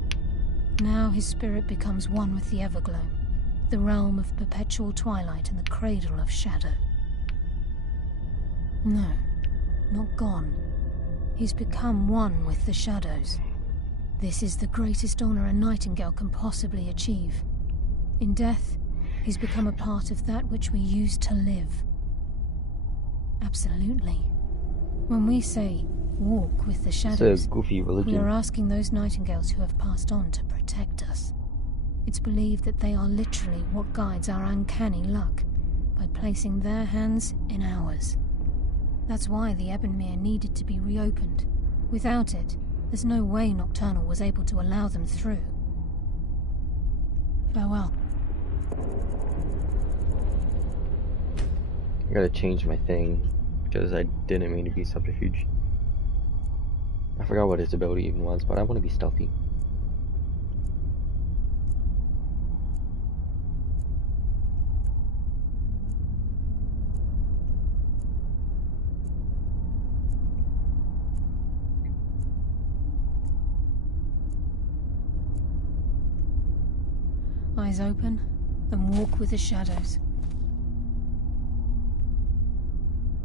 Now his spirit becomes one with the Everglow, the realm of perpetual twilight and the cradle of shadow. No, not gone. He's become one with the shadows. This is the greatest honor a Nightingale can possibly achieve. In death, he's become a part of that which we used to live. Absolutely. When we say, walk with the shadows, goofy religion. We are asking those Nightingales who have passed on to protect us. It's believed that they are literally what guides our uncanny luck, by placing their hands in ours. That's why the Ebonmere needed to be reopened. Without it, there's no way Nocturnal was able to allow them through. Farewell. I gotta change my thing, because I didn't mean to be subterfuge. I forgot what his ability even was, but I want to be stealthy. eyes open and walk with the shadows.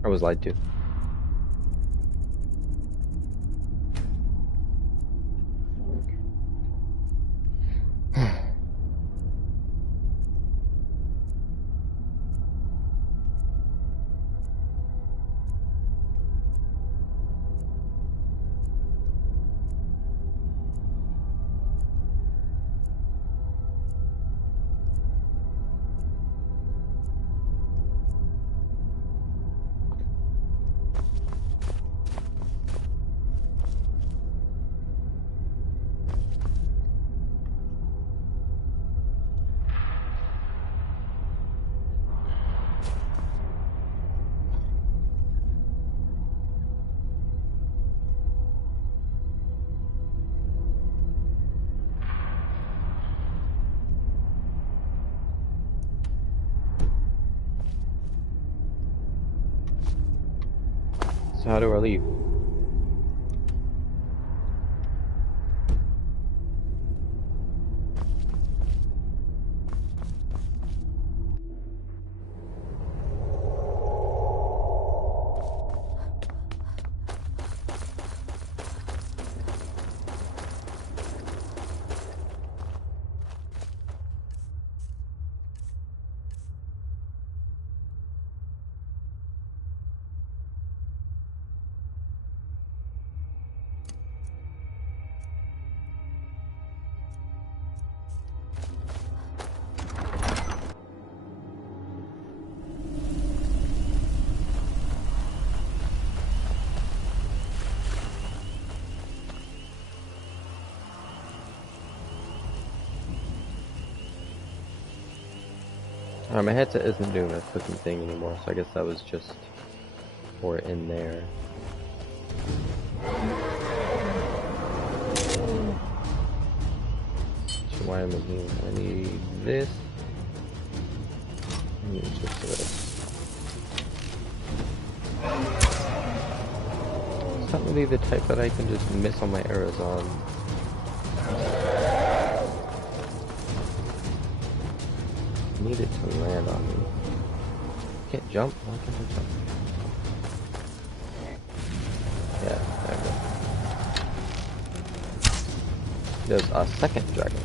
I was lied to. So how do I leave? My headset isn't doing a clicking thing anymore, so I guess that was just for in there. So why am I here? I need this. I need just this. It's not really the type that I can just miss all my arrows on. I need it to land on me. Can't jump? Why can't I jump? Yeah, there we go. There's a second dragon.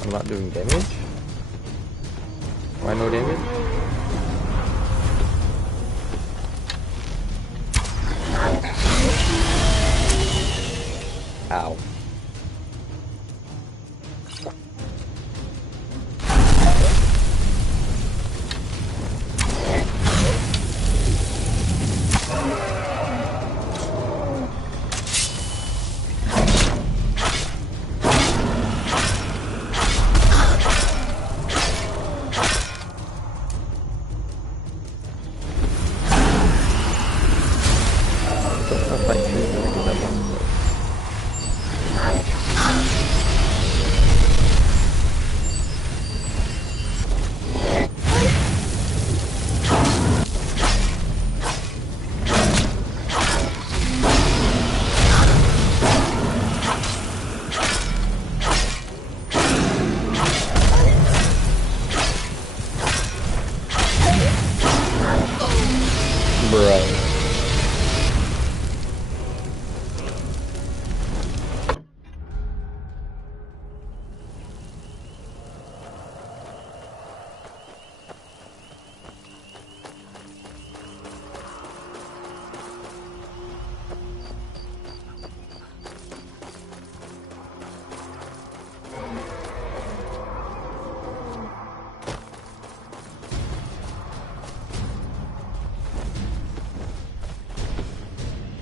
I'm not doing damage? Why no damage? Ow.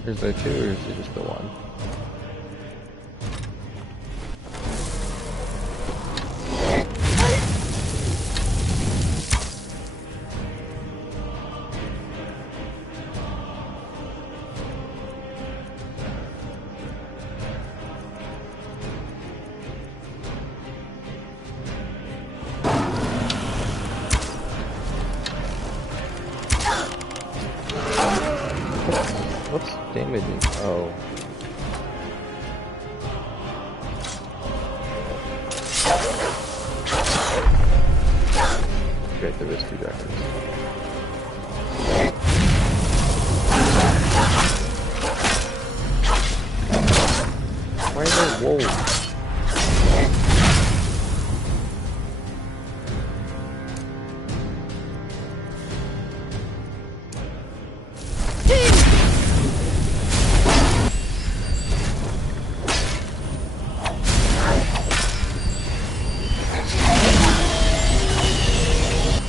Is there two, or is it just the one? Great, there is 2 dragons. Why are there wolves?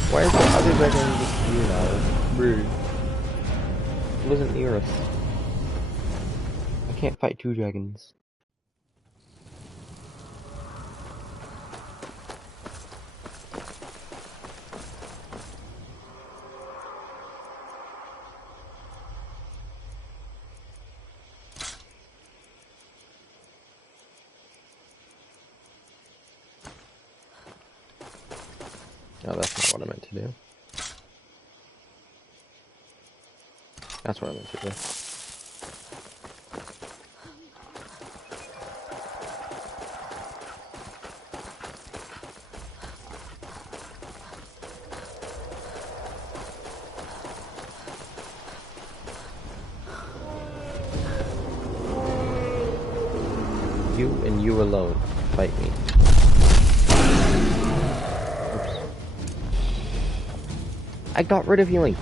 Why is the other dragon here now? Rude. It wasn't near us. I can't fight 2 dragons. Oh, that's not what I meant to do. That's what I meant to do. You and you alone fight me. Oops. I got rid of healing.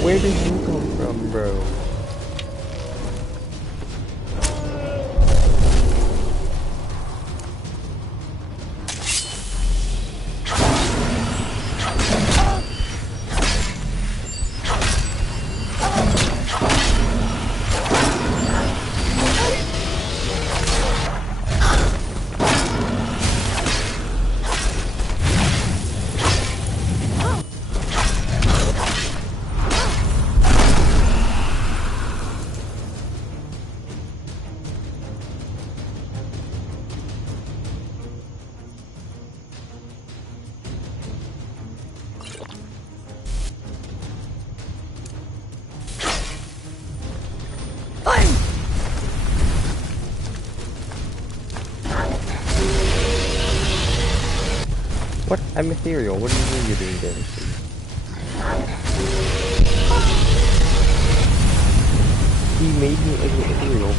Where did you come from, bro? What? I'm ethereal. What do you mean you're doing damage to me? He made me ethereal.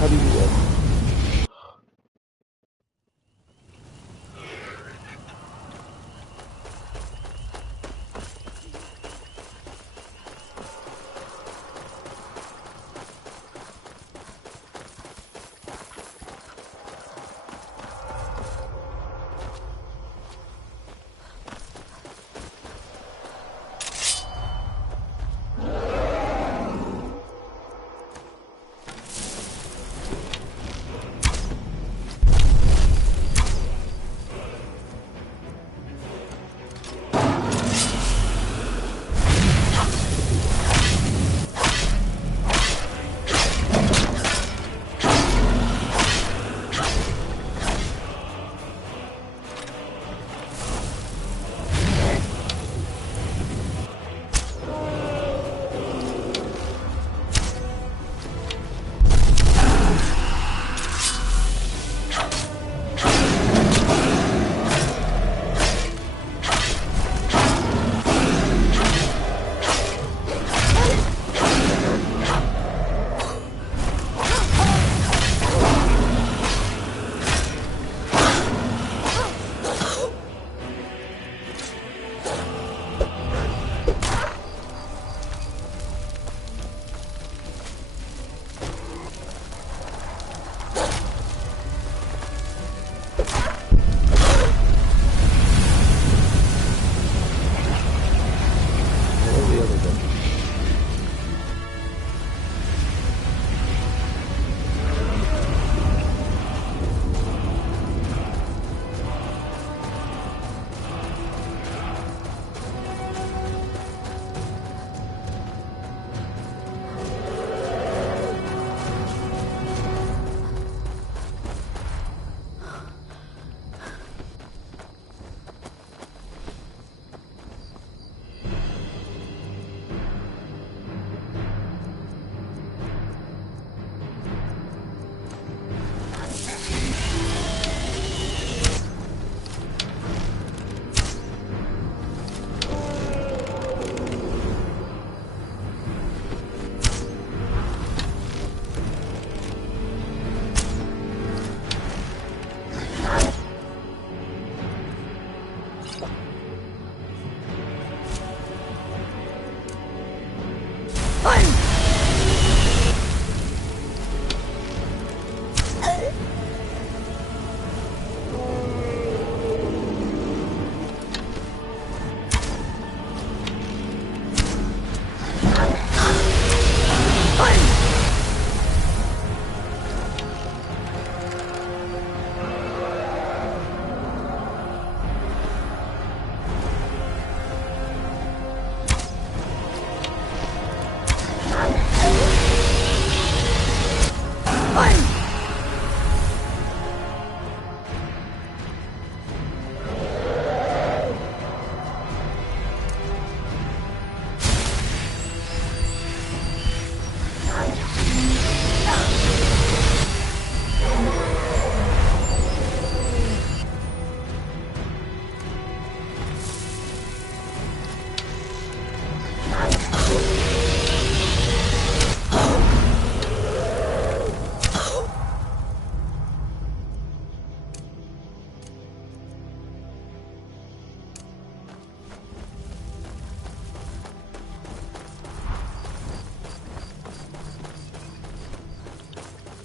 How do you do that?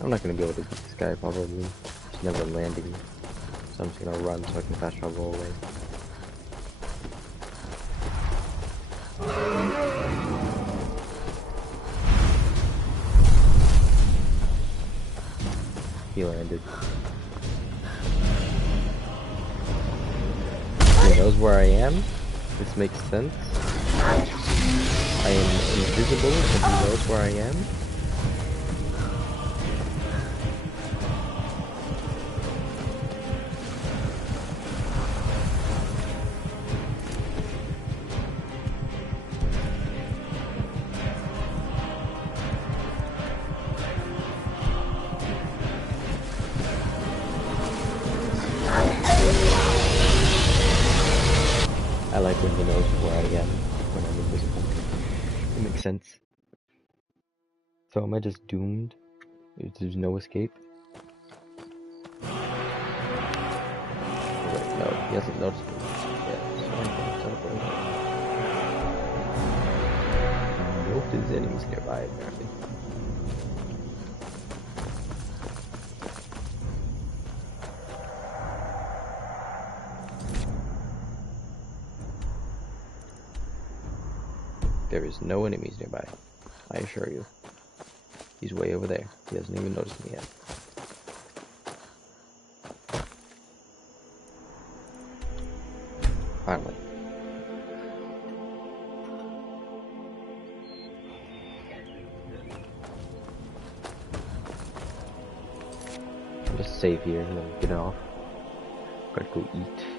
I'm not gonna be able to beat this guy probably. He's never landing. So I'm just gonna run so I can fast travel away. He landed. He knows where I am. This makes sense. I am invisible, but he knows where I am. I like when he knows where I am when I'm invisible. It makes sense. So am I just doomed? There's no escape? Oh, wait, no, he hasn't noticed me. Yeah, sorry. Nope, there's enemies nearby apparently. There is no enemies nearby, I assure you. He's way over there. He hasn't even noticed me yet. Finally. I'll just save here and then get off. Gotta go eat.